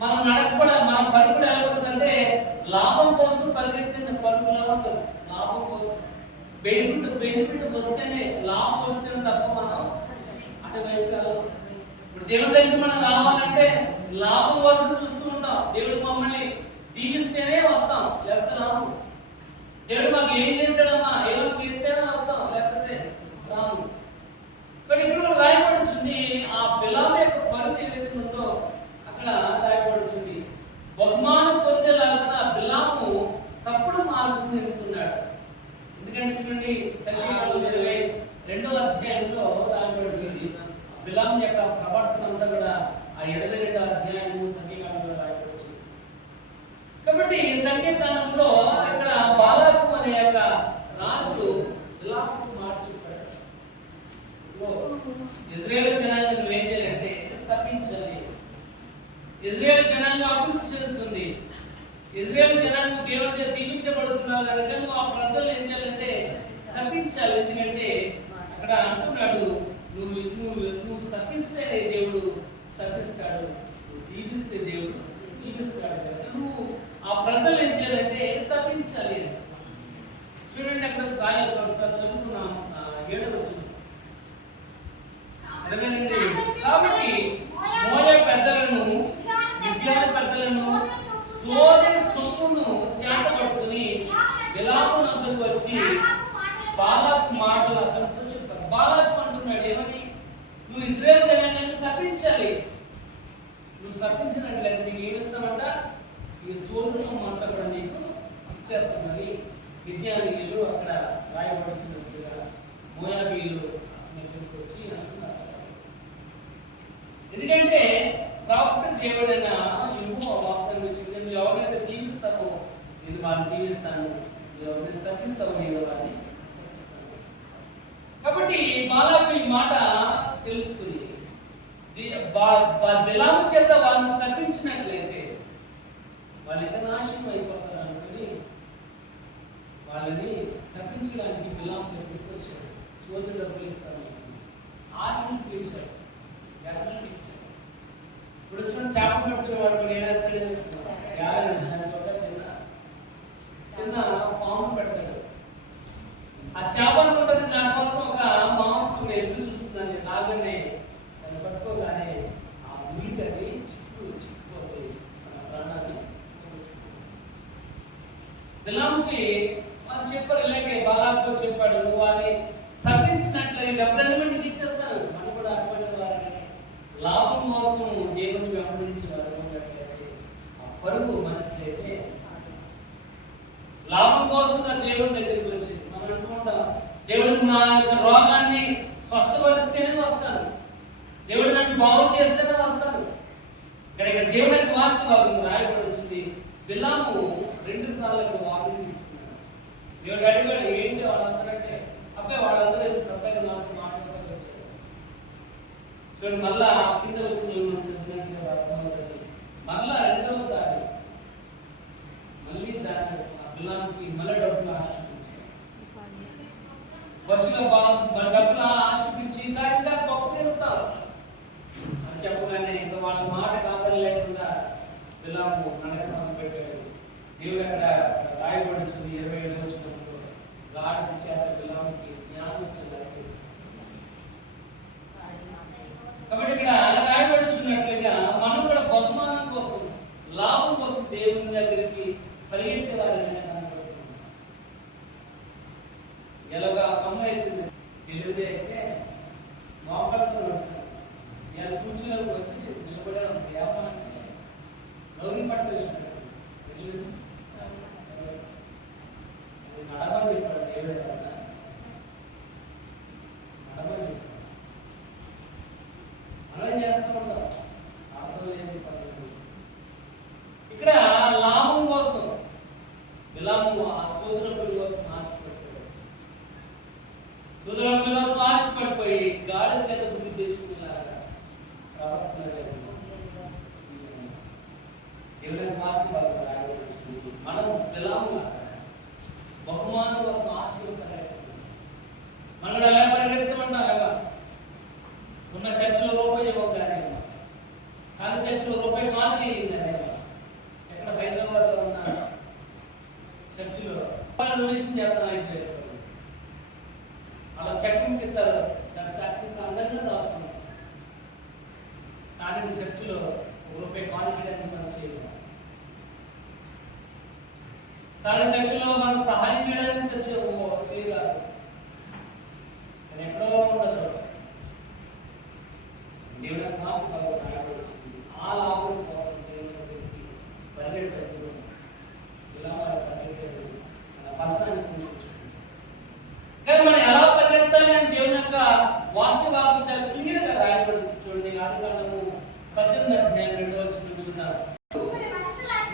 మన నడక కూడా మన పరుగుడు ఎలా ఉంటుందంటే లాభం కోసం పరిగెత్తిన పరుగులా ఉంటుంది. లాభం కోసం బెనిఫిట్ వస్తేనే, లాభం వస్తేనే తప్ప మనం అటువైపు. ఇప్పుడు దేవుడి దగ్గర మనం రావాలంటే లాభం కోసం చూస్తూ ఉంటాం. దేవుడు మమ్మల్ని దీవిస్తేనే వస్తాం, లేకపోతే రాము. దేవుడు మాకు ఏం చేశాడమ్మా, ఏదో చేస్తేనే వస్తాం, లేకపోతే రాము. కానీ ఇప్పుడు రాయబడుతుంది ఆ బిలాము యొక్క పరుగు ఏదైతే ఉందో అక్కడ రాయబడుతుంది బహుమానం పొందేలాగా బిలాము తప్పుడు మార్గం ఎన్నుకున్నాడు. ఎందుకంటే చూడండి, సంగీతంలో 2వ అధ్యాయంలో రాయబడి వచ్చింది. బిలాము యొక్క ప్రవర్తన అంతా కూడా ఆ 22వ అధ్యాయము సంఖ్యాకాండంలో రాయబడి వచ్చింది. కాబట్టి సంఖ్యాకాండంలో ఇక్కడ బాలాకు అనే యొక్క రాజు బిలాముకు మాట చెప్పాడు. ఇజ్రాయేల్ జనాంగం నువ్వేం చేయాలంటే శపించాలి. ఇజ్రాయేల్ జనాంగం అభివృద్ధి చెందుతుంది. ఇజ్రాయేల్ జనాంగం దేవుడితో దీవించబడుతున్నారు కనుక నువ్వు ఆ ప్రజలు ఏం చేయాలంటే శపించాలి. ఎందుకంటే అక్కడ అంటున్నాడు, నువ్వు శపిస్తేనే దేవుడు శపిస్తాడు, నువ్వు దీవిస్తే దేవుడు దీవిస్తాడు కనుక నువ్వు ఆ ప్రజలు ఏం చేయాలంటే శపించాలి. చూడండి అక్కడ చదువుకున్నాం 7వ వచనం. కాబట్టి మోయే పెద్దలను విద్యార్థి పెద్దలను సోదరి సొమ్మును చేత పట్టుకుని బిలాము వద్దకు వచ్చి బాలాకు మాటలు అతనితో చెప్తారు. బాలాకు అంటున్నాడు ఏమని, నువ్వు ఇజ్రాయేల్ జనాంగాన్ని శపించాలి. నువ్వు శపించినట్లయితే నీకు ఏమిస్తామంట, ఈ సోదరి సొమ్ము అంతా కూడా నీకు ఇచ్చేస్తామని విద్యార్థులు అక్కడ రాయబడుతున్నట్టుగా మోయాబీలు వచ్చి అంటున్నారు. ఎందుకంటే ప్రవక్త దేవుడైన యెహోవా వాగ్దానం ఇచ్చింది, నువ్వు ఎవరైతే దీవిస్తావో నేను వారిని దీవిస్తాను, నువ్వు ఎవరైతే శపిస్తావో నేను వారిని శపిస్తాను. కాబట్టి బాలాకు ఈ మాట తెలుసుకుని బిలాము చేత వారిని శపించినట్లయితే వాళ్ళు ఎంత నాశనం అయిపోతారు అనుకుని వాళ్ళని శపించడానికి బిలాము దగ్గరికి వచ్చాడు. సోదరుడు డబ్బులు ఇస్తాను ఆచరణ పిలిచాడు. ఇప్పుడు చూడండి, చేప పట్టుకునే వాడు ఏం వేస్తాడు, చిన్న పాము పెడతాడు. ఆ చేప అనుకుంటుంది దానికోసం ఒక మాంసం ఎదురు చూస్తుందని లాగానే దాన్ని పట్టుకోగానే ఆ ముడికని చిక్కుపోయి మన ప్రాణాన్ని బిలాముకి వాళ్ళు చెప్పారు. ఇలాగే బాలాకు చెప్పాడు, నువ్వు వారిని శపిస్తున్నట్లు డబ్బులన్నీ నీకు ఇచ్చేస్తాను. మనం కూడా అటువంటి వారిని లాభం కోసం దేవుని వెంబడించి వారు ఆ పరుగు మనిషి అయితే లాభం కోసం నా దేవుడి దగ్గరికి వచ్చింది. మనం అనుకుంటాం, దేవుడు నా యొక్క రోగాన్ని స్వస్థపరిస్తేనే వస్తాను, దేవుడు నన్ను బాగు చేస్తేనే వస్తాను. ఇక్కడ దేవుడి యొక్క వాక్యం బాగుంది రాయబడి వచ్చింది. బిలాము 2 సార్లు వాక్యం తీసుకున్నాడు. దేవుడు అడిగాడు, ఏంటి వాళ్ళందరంటే, అబ్బాయి వాళ్ళందరూ ఏదో సత్తాగా నాకు మాట్లాడుతూ వచ్చాడు. చూడండి, మళ్ళా కింద వచ్చిన చదివినట్టుగా అర్థమవుతుంది. మళ్ళా 2వసారి మళ్ళీ దాన్ని బిలాముకి మళ్ళీ డబ్బులు ఆశించాడు. వర్షంలో డబ్బులు ఆశించి ఈసారి ఇంకా గొప్ప చేస్తావు అని చెప్పగానే ఇంకా వాళ్ళ మాట కాదని లేకుండా బిలాము నడక మొదలు పెట్టాడు. దేవుడు అక్కడ రాయబడి వచ్చింది 27వ వచనంలో, గాడిద చేత బిలాముకి జ్ఞానం వచ్చింది. కాబట్టి ఇక్కడ రాయబడుచున్నట్లుగా మనం కూడా బహుమానం కోసం లాభం కోసం దేవుని దగ్గరికి పరిగెత్తే వారిని కనబడుతున్నాం. ఎలాగా అమ్మ ఇచ్చింది డెలివరీ అయితే మోకాళ్ళతో నడుపుతారు, ఇలా కూర్చుని వచ్చి నిలబడే వ్యాపారం గౌరీ పట్టు నడమని చెప్పాడు దేవుడే కదా, నడమని చెప్పాడు. అలాగే చేస్తూ ఉంటాం, అర్థం లేని పద్ధతి. ఇక్కడ లాభం కోసం బిలాము ఆ సోదరుడి కోసం ఆశపడిపోయాడు. సోదరుడి కోసం ఆశపడిపోయి గాలి చేత బుద్ధి తెచ్చుకునేలాగా ప్రవర్తన దేవుడి వాక్యం బాగా రాయబడుతుంది. మనం బిలాము బహుమానం కోసం ఆశపడతారు. మనం ఎలా పరిగెత్తుకుంటాం, ఎలా ఉన్న చర్చిలో రూపాయి ఇవ్వగానే సారి చర్చిలో రూపాయి మార్పు అయ్యిందని ఎక్కడ హైదరాబాద్లో ఉన్న చర్చిలో డొనేషన్ చేస్తాను అయితే అలా చెక్కింగ్ ఇస్తారు. దాని చెక్కింగ్ అందరినీ రాస్తున్నాం. స్థానిక చర్చిలో రూపాయి కాన్ఫిడెన్స్ మనం చేయడం, సారి చర్చిలో మనం సహాయం చేయడానికి చర్చ చేయగలరు. ఎక్కడో ఉన్న చోట దేవుని మాకు రాయబడుతుంది. ఆ లాభం కోసం దేవుని పరిగెట్టు ఇలా పరిగెట్టాడు పథకాన్ని కానీ మనం ఎలా పరిగెత్తాలి అని దేవుని 18వ అధ్యాయం 2వ వచనం చూద్దాం.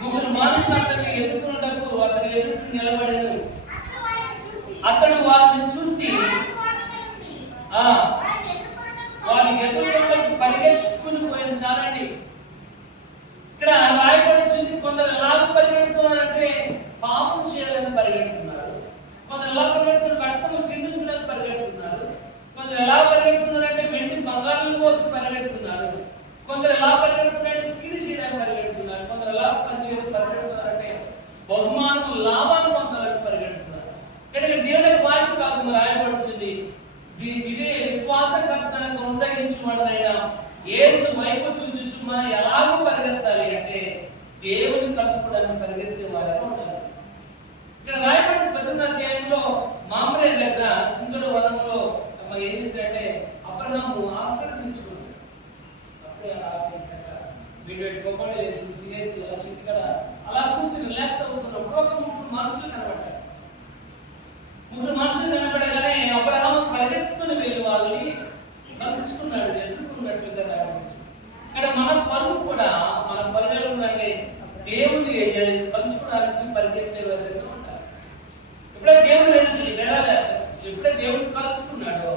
ముగ్గురు మనుషులు అతన్ని ఎదుర్కొనుటకు అతని ఎదుట నిలబడెను. అతడు వారిని చూసి వారిని ఎదుర్కొనుటకు పరిగెత్తుకుని పోయిన. చాలండి, ఇక్కడ రాయబడింది. కొందరు ఎలాగ పరిగెడుతున్నారంటే పాపం చేయాలని పరిగెడుతున్నారు, కొందరు ఎలా పరిగెడుతున్నారు రక్తము చిందించడానికి పరిగెడుతున్నారు, కొందరు ఎలా పరిగెడుతున్నారంటే వెండి బంగారం కోసం పరిగెడుతున్నారు, కొందరు ఎలా పరిగెడుతున్నారంటే కీడు చేయడానికి పరిగెడుతున్నారు, కొందరు ఎలా పరిగెడుతున్నారంటే బహుమానం లాభాన్ని పొందాలని పరిగెడుతున్నారు. కనుక దేవుని వాక్య భాగం రాయబడుతుంది. ఇదే విశ్వాసకర్తను కొనసాగించువాడనైనా యేసు వైపు చూచుచు మనం ఎలాగో పరిగెత్తాలి అంటే దేవుని కలుసుకోవడానికి పరిగెత్తే వారిగా ఉండాలి. ఇక్కడ రాయబడిన 18వ అధ్యాయంలో మామ్రే దగ్గర సింధూర వనంలో ఏం చేశారంటే అబ్రహాము ఆశీర్వదించుకున్నాడు. అప్పుడే వీడియో బొమ్మలు వేసి తినేసి అలా కూర్చొని రిలాక్స్ అవుతున్నప్పుడు ఒక ముగ్గురు మనుషులు కనబడ్డారు. ముగ్గురు మనుషులు కనబడగానే అబ్రహాము పరిగెత్తుకుని వెళ్ళి వాళ్ళని కలుసుకున్నాడు, ఎదుర్కొన్నట్లుగా రాయబడింది. ఇక్కడ మన పరుగు కూడా మన పరుగలు అంటే దేవుని కలుసుకోవడానికి పరిగెత్తే విధంగా ఉండాలి. ఎప్పుడైతే దేవుని కలుసుకున్నాడో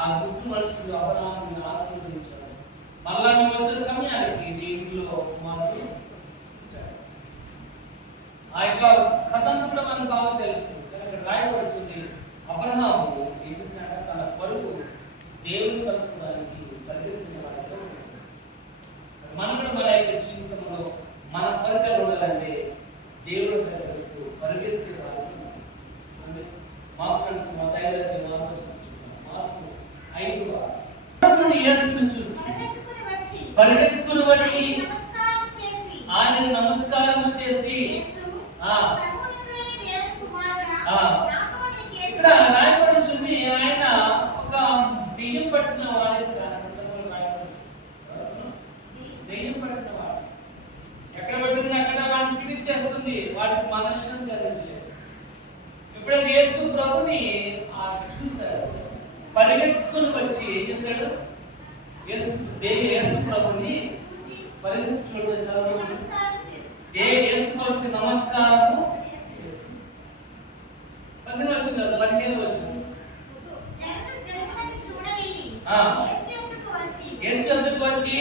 ఆ ముగ్గురు మనుషులు అబ్రహాముని ఆశీర్వదించాడు. మళ్ళా మేము వచ్చే సమయానికి దీంట్లో మాకు ఆ యొక్క కథను కూడా మనకు బాగా తెలుసు. కనుక రాయబడుతుంది అబ్రహాము ఏం చేసినాక తన పరుగు దేవుని కలుసుకోవడానికి పరిగెత్తిన వారిలో మనం కూడా మన యొక్క జీవితంలో మన పరుగలు ఉండాలంటే దేవుడు దగ్గరకు పరిగెత్తే వారు. మార్కు 5 యేసును చూసి పరిగెత్తుకుని వచ్చి ఆయన నమస్కారం చేసి ఇక్కడ రాయబడుతుంది. ఆయన ఒక దెయ్యం పట్టిన వాడి దెయ్యం పట్టిన వాడు ఎక్కడ పట్టింది అక్కడ వాడిని పిలిచేస్తుంది, వాడికి మనశ్శాంతి కలిగింది. ఎప్పుడైతే యేసు ప్రభుని చూశాడు, పరిగెత్తుకుని వచ్చి ఏం చేశాడు? యేసు ప్రభుని పరిగెత్తుకుని యేసు ప్రభుకి నమస్కారము చేసి 15 వచ్చింది. యేసు యొద్దకు వచ్చి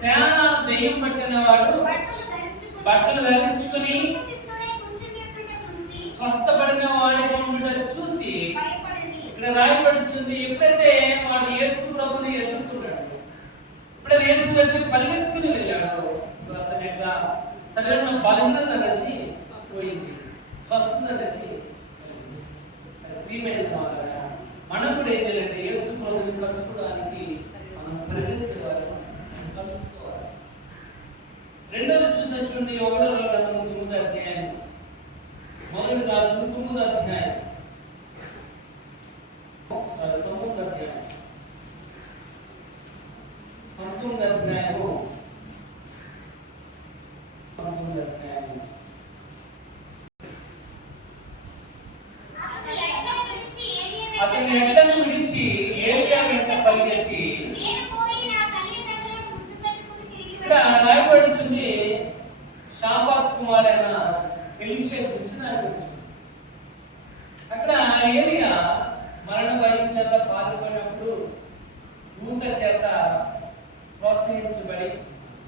సేనాను దెయ్యం పట్టిన వాడు బట్టలు ధరించుకుని స్వస్థపడిన వాడిగా ఉండడం చూసి ఇక్కడ రాయబడుతుంది. ఎప్పుడైతే వాడు యేసు ప్రభుని ఎదుర్కొన్నాడు, ఎప్పుడైతే యేసు దగ్గరికి పరిగెత్తుకుని వెళ్ళాడు, అతని యొక్క శరీరంలో బలహీనత అనేది పోయింది, స్వస్థత అనేది మనం కూడా ఏం చేయాలంటే యేసు ప్రభుని కలుసుకోవడానికి మనం పరిగెత్తేవారు కలుసుకోవాలి. రెండోది చూడండి 1వ గ్రంథము 9వ అధ్యాయం, మొదటి గ్రంథము 9వ అధ్యాయం 19వ అధ్యాయం 19వ అధ్యాయము అతని ఎడ్లను విడిచి ఏలియా వెంట పరిగెత్తి రాయబడుతుంది. షాపాత్ కుమారైన ఎలీషా గురించి అక్కడ ఏలియా మరణ భయం చేత పాల్గొన్నప్పుడు దూత చేత ప్రోత్సహించబడి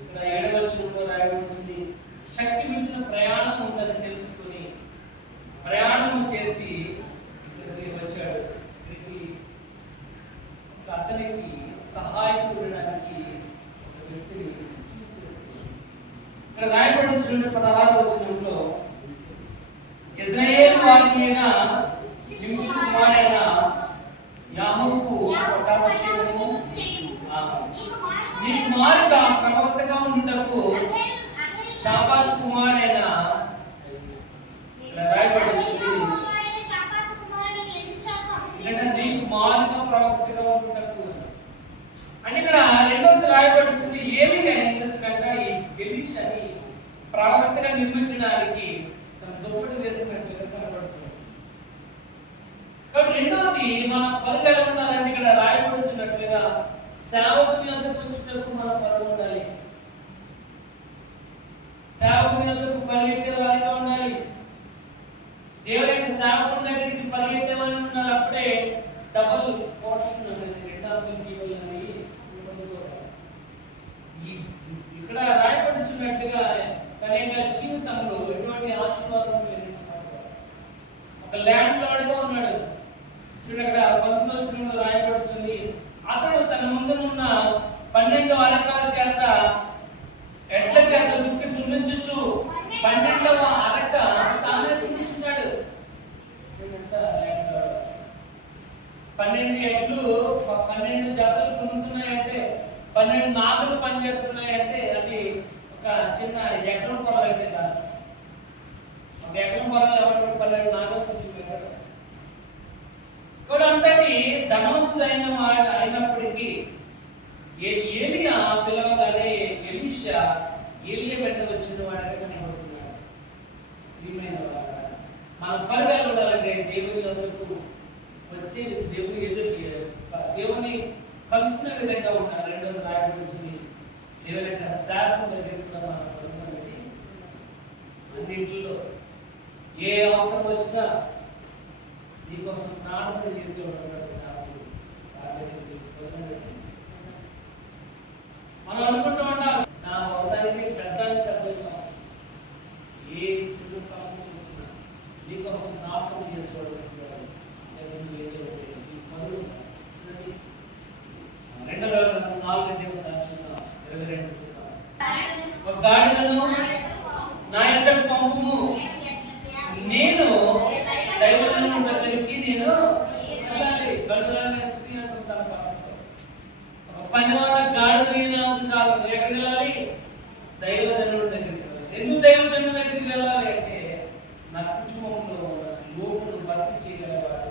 ఇక్కడ 7వ వచనంలో రాయబడుతుంది. శక్తి మించిన ప్రయాణం ఉందని తెలుసుకుని ప్రయాణం చేసి ఇక్కడికి వచ్చాడు. అతనికి సహాయం ఉండడానికి ఒక వ్యక్తిని చూస్ చేసుకున్నాడు. ఇక్కడ రాయబడుతున్న 16వ వచనంలో ఇజ్రాయేలు వారి మీద నిమిషు కుమారైన యాహూకు పట్టాభిషేకము నీ కుమారుడు ప్రవక్తగా ఉండుటకు షాపాత్ కుమారైన రాయబడుతుంది. నీ కుమారుడు ప్రవక్తగా ఉండుటకు అని ఇక్కడ రెండోది రాయబడుతుంది. ఏలియా ఏం చేసినట్ట ఈ ఎలీషాని ప్రవక్తగా నిర్మించడానికి దుప్పటి వేసినట్టుగా కనబడుతుంది. కాబట్టి రెండోది మన పరుగలు ఉండాలంటే ఇక్కడ రాయబడుతున్నట్లుగా సేవకుని వద్దకు వచ్చేటప్పుడు మనం పరుగు ఉండాలి. సేవకుని వద్దకు పరిగెట్టే వారిగా ఉండాలి. దేవుని యొక్క సేవకుని దగ్గరికి పరిగెట్టే వారిగా ఉండాలి. అప్పుడే డబుల్ పోర్షన్ అనేది ఇక్కడ రాయబడుచున్నట్టుగా తన యొక్క జీవితంలో ఎటువంటి ఆశీర్వాదం లేదు. ఒక ల్యాండ్ లార్డ్ గా ఉన్నాడు. చూడండి అక్కడ 19వ వచనంలో రాయబడుతుంది, అతడు తన ముందునున్న 12 అరకల చేత ఎడ్ల చేత దుక్కి దున్నించుచు 12వ అరక తానే దున్నించున్నాడు. 12 ఎడ్లు 12 జతలు దున్నుతున్నాయంటే 12 నాగులు పనిచేస్తున్నాయంటే అది ఒక చిన్న ఎకరం పొలం అయితే కాదు. ఒక ఎకరం పొలం ఎవరు 12 నాగులు సృష్టించారు. కూడా అంతటి ధనవంతుడైన వాడు అయినప్పటికీ ఏలియా పిలవగానే ఎలీషా ఏలియా వెంట వచ్చిన వాడిగా కనబడుతున్నాడు. మన పరిగాలు ఉండాలంటే దేవుని వద్దకు వచ్చి దేవుని కలుసుకునే విధంగా ఉండాలి. రెండోది రాయబడుతుంది, దేవుని యొక్క శాపం దగ్గర కూడా మనం పడుతుంది. అన్నింటిలో ఏ అవసరం వచ్చినా నీకోసం ప్రార్థన చేసి ఉంటాడు శాపం. మనం అనుకుంటూ ఉంటాం నా అవతానికి పెద్దానికి అర్థం. ఏ చిన్న సమస్య వచ్చినా నీకోసం ప్రార్థన చేసేవాడు. ఒక గాడిదను నా యొద్దకు పంపుము, నేను దైవజనుని దగ్గరికి నేను వెళ్ళాలి. ఒక పనివాడ గాడిద చాలు ఎక్కడికి వెళ్ళాలి? దైవజనుడి దగ్గరికి వెళ్ళాలి. ఎందుకు దైవజనుడి దగ్గరికి వెళ్ళాలి అంటే నా కుటుంబంలో లోపును భర్తీ చేయగలవాడు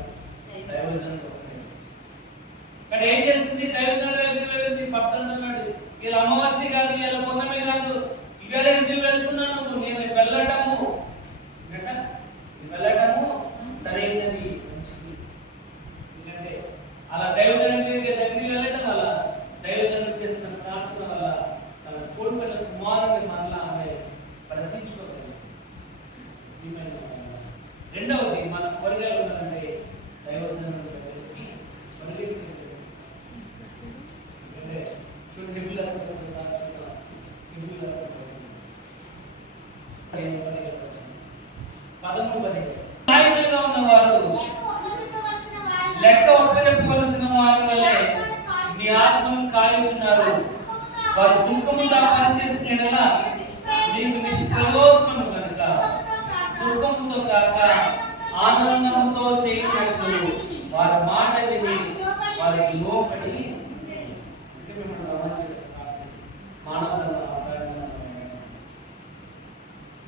దైవజనుడు. ఇక్కడ ఏం చేస్తుంది? దైవజనుడి దగ్గరికి వెళ్ళింది. భర్త అన్నాడు, వీళ్ళ అమావాస్య కాదు, వీళ్ళ పొందమే కాదు, ఈవేళ ఎందుకు వెళ్తున్నాను? నేను వెళ్ళటము సరైనది, మంచిది. ఎందుకంటే అలా దైవజనుడి దగ్గరికి వెళ్ళటం వల్ల, దైవజనుడు చేసిన ప్రార్థన వల్ల తన కోల్పోయిన కుమారుని మరలా ఆమె బ్రతికించుకోగలిగింది. రెండవది మన పరిగెలు ఉండాలంటే దైవజనుడి దగ్గరికి పరిగెత్తి. చూడండి నాయకులుగా ఉన్నవారు లెక్క ఒప్పజెప్పవలసిన వారి వల్లే నీ ఆత్మను కాయుచున్నారు. వారు దుఃఖముగా పనిచేసిన నీకు నిష్ప్రయోజనము కనుక దుఃఖముతో కాక ఆనందముతో చేయనట్లు వారి మాట విని వారికి లోపడి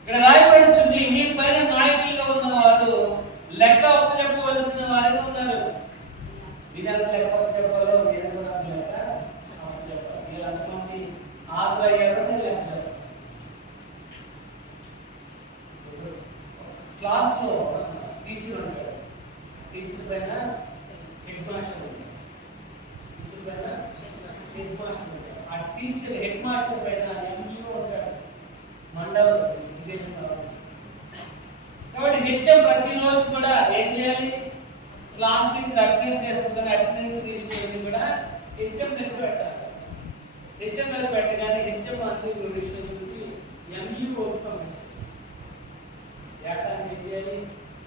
ఇక్కడ రాయబడుతుంది, మీ పైన నాయకులుగా ఉన్నవారు లెక్క అప్పచెప్పవలసిన వారిగా ఉన్నారు. వీళ్ళకి లెక్క అప్పచెప్పాలో నేను కూడా లెక్క అప్పచెప్పాలి. వీళ్ళంతమంది ఆశ్రయాలు లెక్క చెప్పాలి. క్లాస్ లో టీచర్ ఉంటాడు, టీచర్ పైన హెడ్ మాస్టర్ ఉంటాడు, టీచర్ పైన హెడ్ మాస్టర్ ఉంటాడు. ఆ టీచర్ హెడ్ మాస్టర్ పైన ఎంఈఓ ఉంటాడు, మండలం. కాబట్టి హెచ్ఎం ప్రతిరోజు కూడా ఏం చేయాలి? క్లాస్ టీచర్ అటెండెన్స్ చేసుకుంటారు, అటెండెన్స్ రిజిస్టర్ కూడా హెచ్ఎం దగ్గర పెట్టాలి. హెచ్ఎం దగ్గర పెట్టగానే హెచ్ఎం అన్ని రిజిస్టర్ చూసి ఎంఈఓ పంపించాలి. ఏటానికి ఏం చేయాలి?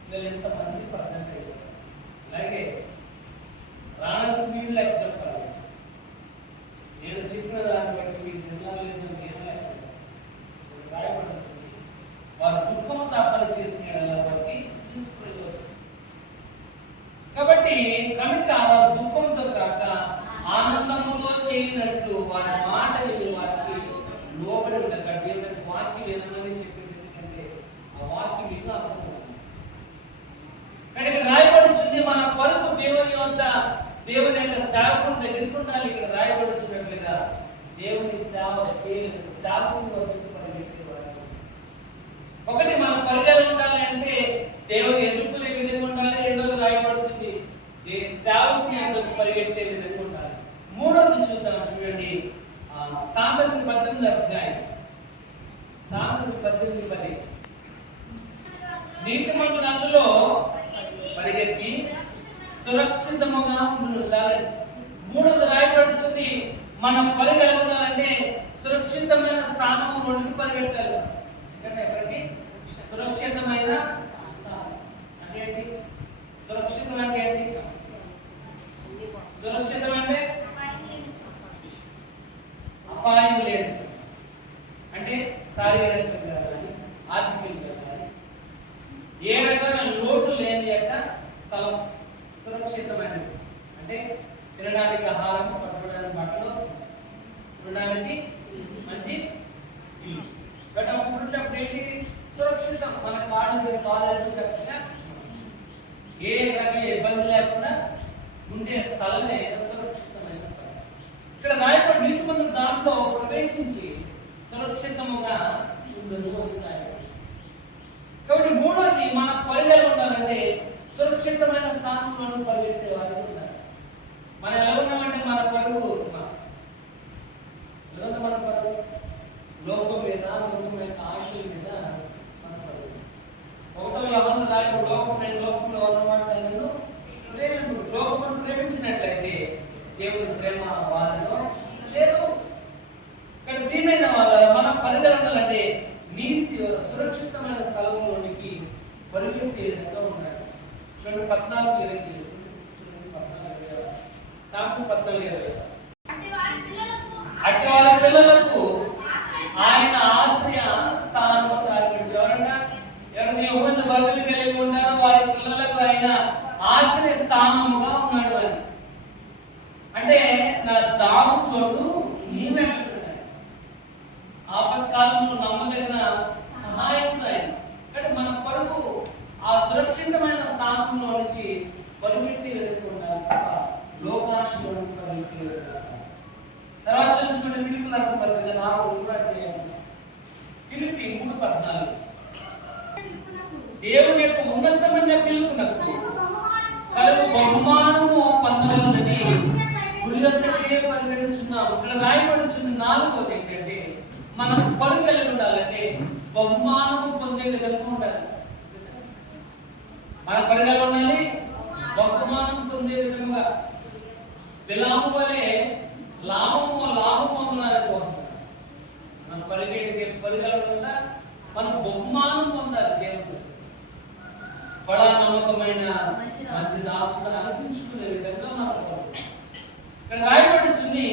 వీళ్ళు ఎంతమంది ప్రజెంట్ అయ్యారు. అలాగే రానకు మీరు లెక్క చెప్పాలి. నేను చెప్పిన దాన్ని బట్టి మీరు తినాలి లేదు నేను లెక్క రాయబడుతుంది. వారు దుఃఖము తప్పన చేసిన వారికి నిష్ప్రయోజనం. కాబట్టి కనుక వారు దుఃఖంతో కాక ఆనందముతో చేయనట్లు వారి మాట విని వారికి లోబడి ఉండక దేవుని వాక్యం ఏమని చెప్పింది. ఎందుకంటే ఆ వాక్యం మీద అర్థం. ఇక్కడ రాయబడుతుంది, మన పరుపు దేవుని వద్ద దేవుని యొక్క సేవకుని దగ్గరికి ఉండాలి. ఇక్కడ రాయబడుతున్నట్లుగా దేవుని సేవకుని వద్దకు పరిగెత్తేవాడు. ఒకటి మన పరిగెలు ఉండాలి అంటే దేవుని ఎదుర్కొనే విధంగా ఉండాలి. రెండోది రాయబడుతుంది సేవకుని వద్దకు పరిగెత్తే విధంగా ఉండాలి. మూడవది చూద్దాం చూడండి. సామెతలు 18 అధ్యాయం, సామెతలు 18:10. నీతిమంతుడు అందులో పరిగెత్తి సురక్షితముగా ఉండును. చాలండి. మూడవది రాయబడుతుంది, మన పరుగు ఎలా ఉండాలంటే సురక్షితమైన స్థానంలోనికి పరిగెత్తాలి. ఎందుకంటే ఎవరికి సురక్షితమైన స్థానం అంటే ఏంటి? సురక్షితం అంటే ఏంటి? సురక్షితం అంటే అపాయం లేదు, అంటే శారీరకంగా కానీ ఆర్థికంగా కానీ ఏ రకమైన లోటు లేని యొక్క స్థలం సురక్షితమైనది. అంటే తినడానికి ఆహారం, పట్టుకోవడానికి బట్టలు, ఉండడానికి మంచి ఇల్లు. బట్ అప్పుడు ఏంటి? సురక్షితం. మన కాలేజీ కరెక్ట్గా ఏ రకమైన ఇబ్బంది లేకుండా ఉండే స్థలమే సురక్షితమైన స్థలం. ఇక్కడ రాయబడి నీతిమంతులు దాంట్లో ప్రవేశించి సురక్షితముగా ఉండరు అని రాయబడి. కాబట్టి మూడోది, మన పరిగెలు ఉండాలంటే సురక్షితమైన స్థానంలో పరిగెత్తే వారు ఉండాలి. మనం ఎలా ఉన్నామంటే మన పరుగు మన పరుగు లోకం మీద, లోకమైన ఆశల మీద మన పరుగు. ఒకటో యోహాను రాయబడి లోకంలో ఉన్నవాడు లోకమును ప్రేమించినట్లయితే దేవుని ప్రేమ వారిలో లేదు. ఇక్కడ ప్రియమైన వాళ్ళ మన పరిగెలు ఉండాలంటే నీతి సురక్షితమైన స్థలంలోనికి పరిగెత్తే విధంగా ఉండాలి. చూడండి 14:20, సామెతలు 14:20. అట్టి వారి పిల్లలకు ఆయన ఆశ్రయ స్థానం. ఎవరన్నా ఎవరు దేవుని భక్తులు కలిగి ఉంటారో వారి పిల్లలకు ఆయన ఆశ్రయ స్థానముగా ఉన్నాడు అని. అంటే నా దాగు చోటు నీవే. ఆపత్కాలంలో నమ్మదగిన సహాయకుడు ఆయన. అంటే మన పరుగు ఆ సురక్షితమైన స్థానంలోనికి పరిగెట్టి వెళ్ళకుండా లోకాశలోనికి పరిగెట్టి వెళ్ళాలి. తర్వాత చూడండి ఫిలిప్పీ రాసిన పత్రిక 4:4. ఫిలిప్పీ 3:14. దేవుని యొక్క ఉన్నతమైన పిలుపునకు కలుగు బహుమానము పొందవలనని గురిగంటకే పరిగెడుచున్నాము. ఇక్కడ రాయబడుచున్న 4వది ఏంటంటే మనం పరుగు ఎలా ఉండాలంటే బహుమానము పొందే విధంగా ఉండాలి. మన పరుగు ఉండాలి, బహుమానం పొందే విధంగా. బిలాము వలె లాభం పొందాలని కోరుతున్నాం. మనం పరిగెడితే పరుగలకుండా మనం బహుమానం పొందాలి. దేవుడు బడా నమ్మకమైన మంచి దాసుడు అనిపించుకునే విధంగా మనం ఇక్కడ రాయబడుచుని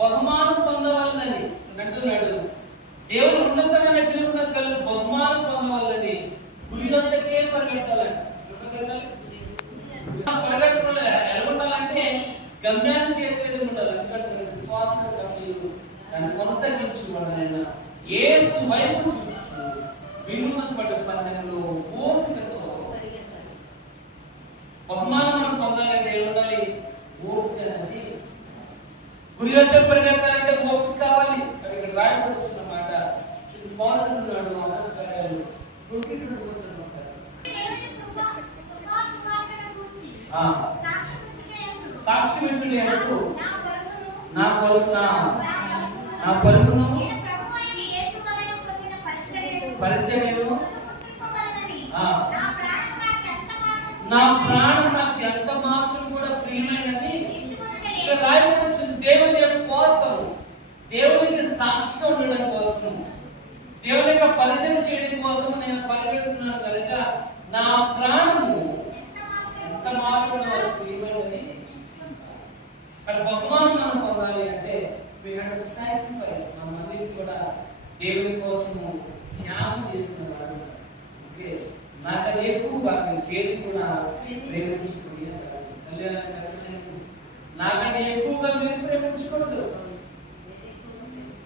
బహుమానం పొందవాలని అంటున్నాడు. దేవుడు ఉన్నతమైన పిలుపున కలిగి బహుమానం పొందవాలని గురిగంటకే పరిగెట్టాలంట. పరిగెట్టకుండా ఎలా ఉండాలంటే గమ్యాన్ని చేరే విధంగా ఉండాలి. ఎందుకంటే విశ్వాసం కలిగి దాన్ని కొనసాగించుకోవాలైనా యేసు వైపు చూస్తూ వినున్నటువంటి పందెంలో ఓపికతో బహుమానం మనం పొందాలంటే ఏమి ఉండాలి? ఓపిక అనేది. గురిగంట పరిగెత్తాలంటే ఓపిక కావాలి. ఇక్కడ రాయబడుతున్న మాట పౌరుడున్నాడు అమస్కారాలు 22 సార్ సాక్ష్యం ఇచ్చుడు ఎందుకు? నా పరుగును పరిచర్యను నా ప్రాణం నాకు ఎంత మాత్రం కూడా ప్రియమైనది. ఇక్కడ రాయబడుచున్న దేవుని యొక్క కోసం, దేవునికి సాక్షిగా ఉండడం కోసం, దేవుని యొక్క పరిచయం చేయడం కోసం నేను పరిగెడుతున్నాను కనుక నా ప్రాణము ఎంత మాత్రం నాకు ప్రియమైనది. అక్కడ బహుమానం మనం పొందాలి అంటే we have to sacrifice. మనమందరం కూడా దేవుని కోసము త్యాగం చేసిన వారు. ఓకే, నాకన్నా ఎక్కువగా మీరు చేరి కూడా ప్రేమించుకున్నారు. నాకంటే ఎక్కువగా మీరు ప్రేమించుకోండు.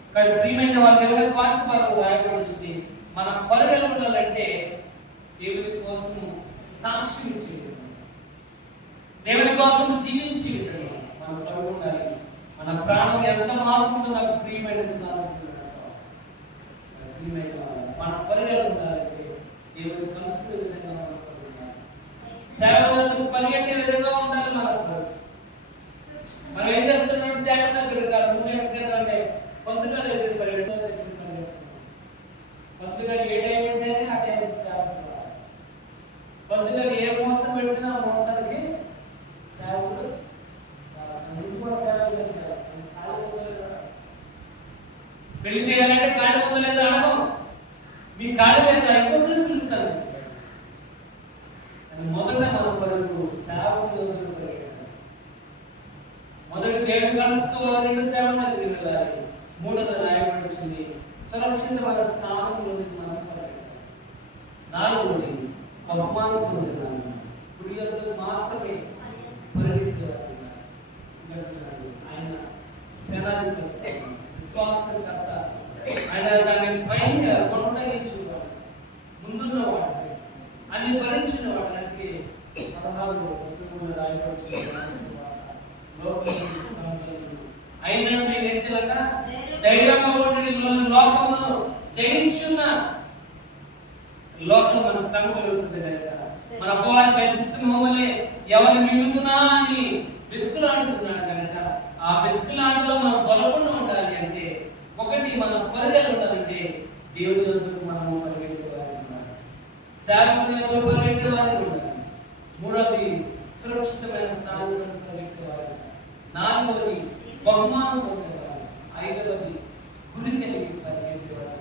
ఇక్కడ ప్రియమైన వాళ్ళు ఎవరైనా వాక్య భాగం రాయబడుతుంది. మన పరుగలు ఉండాలంటే దేవుని కోసము సాక్ష్యం ఇచ్చే దేవుని కోసం జీవించి మన పరుగు ఉండాలి. మన ప్రాణం ఎంత మారుతుందో నాకు ప్రియమైనది మన పరుగలు ఉండాలంటే దేవుని కలుసుకునే విధంగా సేవలకు పరిగెట్టే విధంగా ఉండాలి. మన మనం ఏం చేస్తున్నాం? త్యాగం దగ్గర కాదు, ముందు ఎక్కడికంటే పొద్దుగా దగ్గర పరిగెత్తాలి. పొద్దుగా ఏ టైం ఉంటేనే ఆ టైం సేవకుడు. పొద్దుగా ఏ ముహూర్తం పెట్టినా ఆ ముహూర్తానికి సేవకుడు. ముందు కూడా సేవకుడు. పెళ్లి చేయాలంటే కాళ్ళ ముందు లేదా అడగం, మీ కాళ్ళ మీద ఇంకొకరిని పిలుస్తాను. మొదట మన కొరకు సేవకుడు మొదటి దేవుడు కలుసుకోవాలి, రెండు సేవల దగ్గరికి వెళ్ళాలి. మూడోది రాయబడుతుంది సురక్షితమైన స్థానంలోకి మనం పరిగెత్తాలి. నాలుగోది బహుమానం పొందినాను, గురియతో మాత్రమే పరిగెత్తాలి. ఆయన సేనాధిపతి, విశ్వాసకర్త, ఆయన దాన్ని పైన కొనసాగించేవాడు, ముందున్నవాడు, అన్ని భరించిన వాడు. అంటే 16 రాయబడుతుంది. అయినా నేనేం చేయాలట? ధైర్యంగా లోకమును జయించున్న లోకం మన శ్రమ కలుగుతుంది కనుక మన అపవాది సింహములే ఎవరిని మిగులుతున్నా అని వెతుకులాడుతున్నాడు కనుక ఆ వెతుకులాటలో మనం దొరకకుండా ఉండాలి అంటే ఒకటి మనం పరిగెలు ఉండాలంటే దేవుడి వద్దకు మనము పరిగెట్టేవారు ఉండాలి, సేవకుని వద్దకు పరిగెట్టేవారు ఉండాలి. మూడోది సురక్షితమైన స్థానంలో పరిగెట్టేవారు. నాలుగోది బహుమానం పొందేవారు. ఐదవది గురి కలిగి పరిగెట్టేవారు.